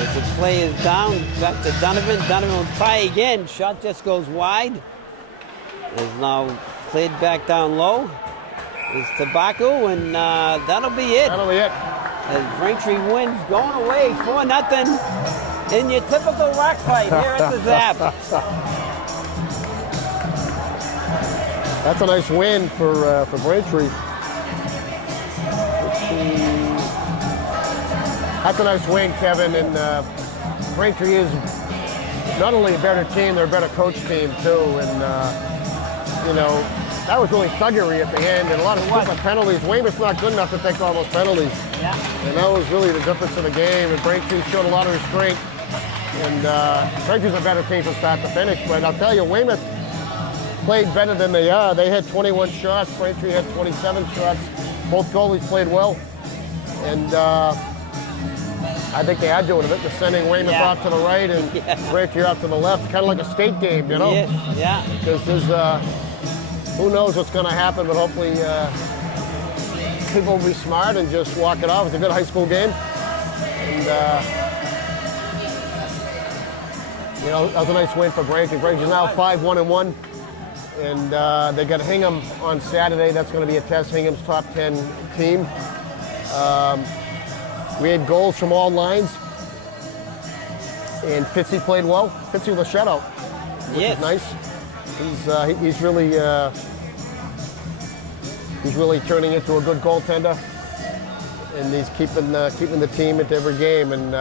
As the play is down, back to Donovan. Donovan will try again. Shot just goes wide. Is now played back down low. Is Tobacco, and that'll be it. That'll be it. As Braintree wins, going away 4-0 in your typical rock fight here at the Zap. That's a nice win for Braintree. That's a nice win, Kevin. And Braintree is not only a better team, they're a better coach team too. And you know, that was really thuggery at the end, and a lot of stupid penalties. Weymouth's not good enough to take all those penalties. Yeah. And that was really the difference in the game. And Braintree showed a lot of restraint. And Braintree's a better team from start to finish. But I'll tell you, Weymouth played better than they are. They had 21 shots. Braintree had 27 shots. Both goalies played well. And I think they are doing it. They're sending Weymouth off to the right and Braintree out to the left. Kind of like a state game, you know? Yes, yeah. Because there's, who knows what's going to happen, but hopefully people will be smart and just walk it off. It's a good high school game. And, you know, that was a nice win for Braintree. Braintree's now 5-1-1. And they got Hingham on Saturday. That's going to be a test. Hingham's top 10 team. We had goals from all lines. And Fitzy played well. Fitzy with a shutout, which is nice. He's really turning into a good goaltender, and he's keeping the team into every game. And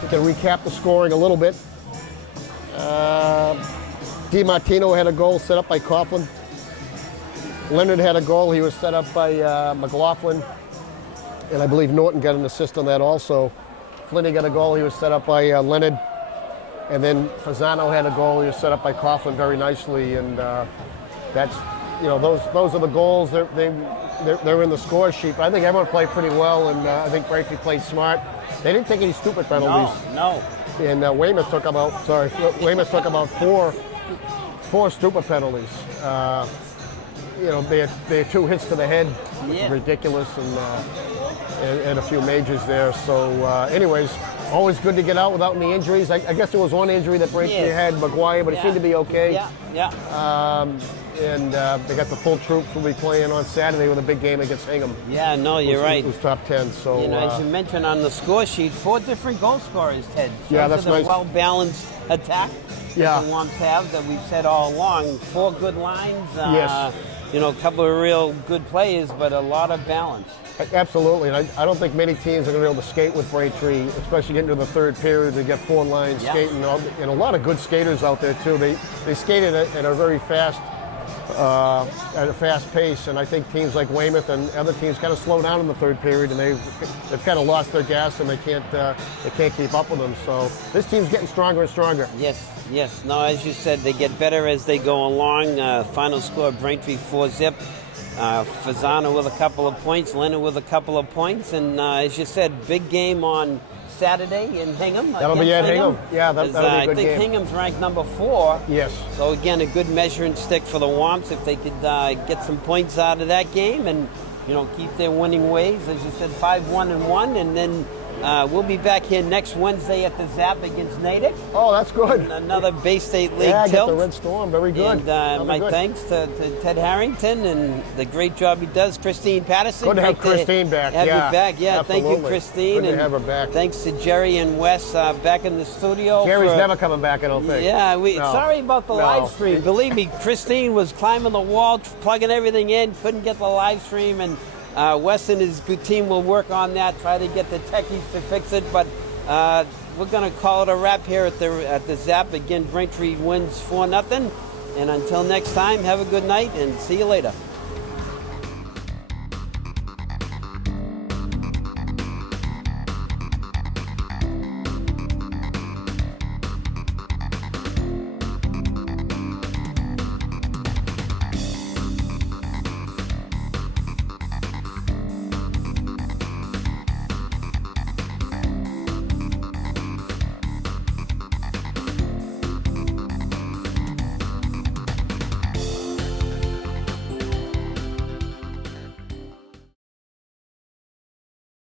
we can recap the scoring a little bit. DiMartino had a goal set up by Coughlin. Leonard had a goal. He was set up by McLaughlin, and I believe Norton got an assist on that also. Flinty got a goal. He was set up by Leonard. And then Fasano had a goal. He was set up by Coughlin very nicely, and that's, you know, those are the goals. They're in the score sheet. But I think everyone played pretty well, and I think Braintree played smart. They didn't take any stupid penalties. No. And Weymouth took about four stupid penalties. You know, they had 2 hits to the head, which is ridiculous, and a few majors there. So, anyways. Always good to get out without any injuries. I guess there was one injury that Braintree had, McGuire, but it seemed to be okay. And they got the full troops who'll be playing on Saturday with a big game against Hingham. Yeah, no, you're right. It was top 10. So, you know, as you mentioned on the score sheet, 4 different goal scorers, Ted. Yeah, that's nice. Well-balanced attack that the Wamps have, that we've said all along. 4 good lines. Yes. you know, a couple of real good players, but a lot of balance. Absolutely, and I don't think many teams are going to be able to skate with Braintree, especially getting to the third period. They get 4 lines skating, and a lot of good skaters out there too. They skated at a very fast, at a fast pace, and I think teams like Weymouth and other teams kind of slow down in the third period, and they've kind of lost their gas, and they can't keep up with them. So this team's getting stronger and stronger. Yes. No, as you said, they get better as they go along. Final score: Braintree 4-0. Fasano with a couple of points, Leonard with a couple of points, and as you said, big game on Saturday in Hingham. That'll be at Hingham. Yeah, that'll be a good game. I think Hingham's ranked number 4. Yes. So again, a good measuring stick for the Wamps if they could get some points out of that game and, you know, keep their winning ways. As you said, 5-1-1, and then we'll be back here next Wednesday at the Zap against Natick. Oh, that's good. And another Bay State League tilt. tilt. Get the Red Storm. Very good. And my thanks to Ted Harrington and the great job he does. Christine Patterson. Good to have Christine back. Have you back. Yeah, absolutely. Thank you, Christine. Good to have her back. Thanks to Jerry and Wes back in the studio. Jerry's never coming back, I don't think. Yeah, sorry about the live stream. Believe me, Christine was climbing the wall, plugging everything in, couldn't get the live stream, and Wes and his good team will work on that, try to get the techies to fix it, but we're going to call it a wrap here at the Zap. Again, Braintree wins 4-0, and until next time, have a good night, and see you later.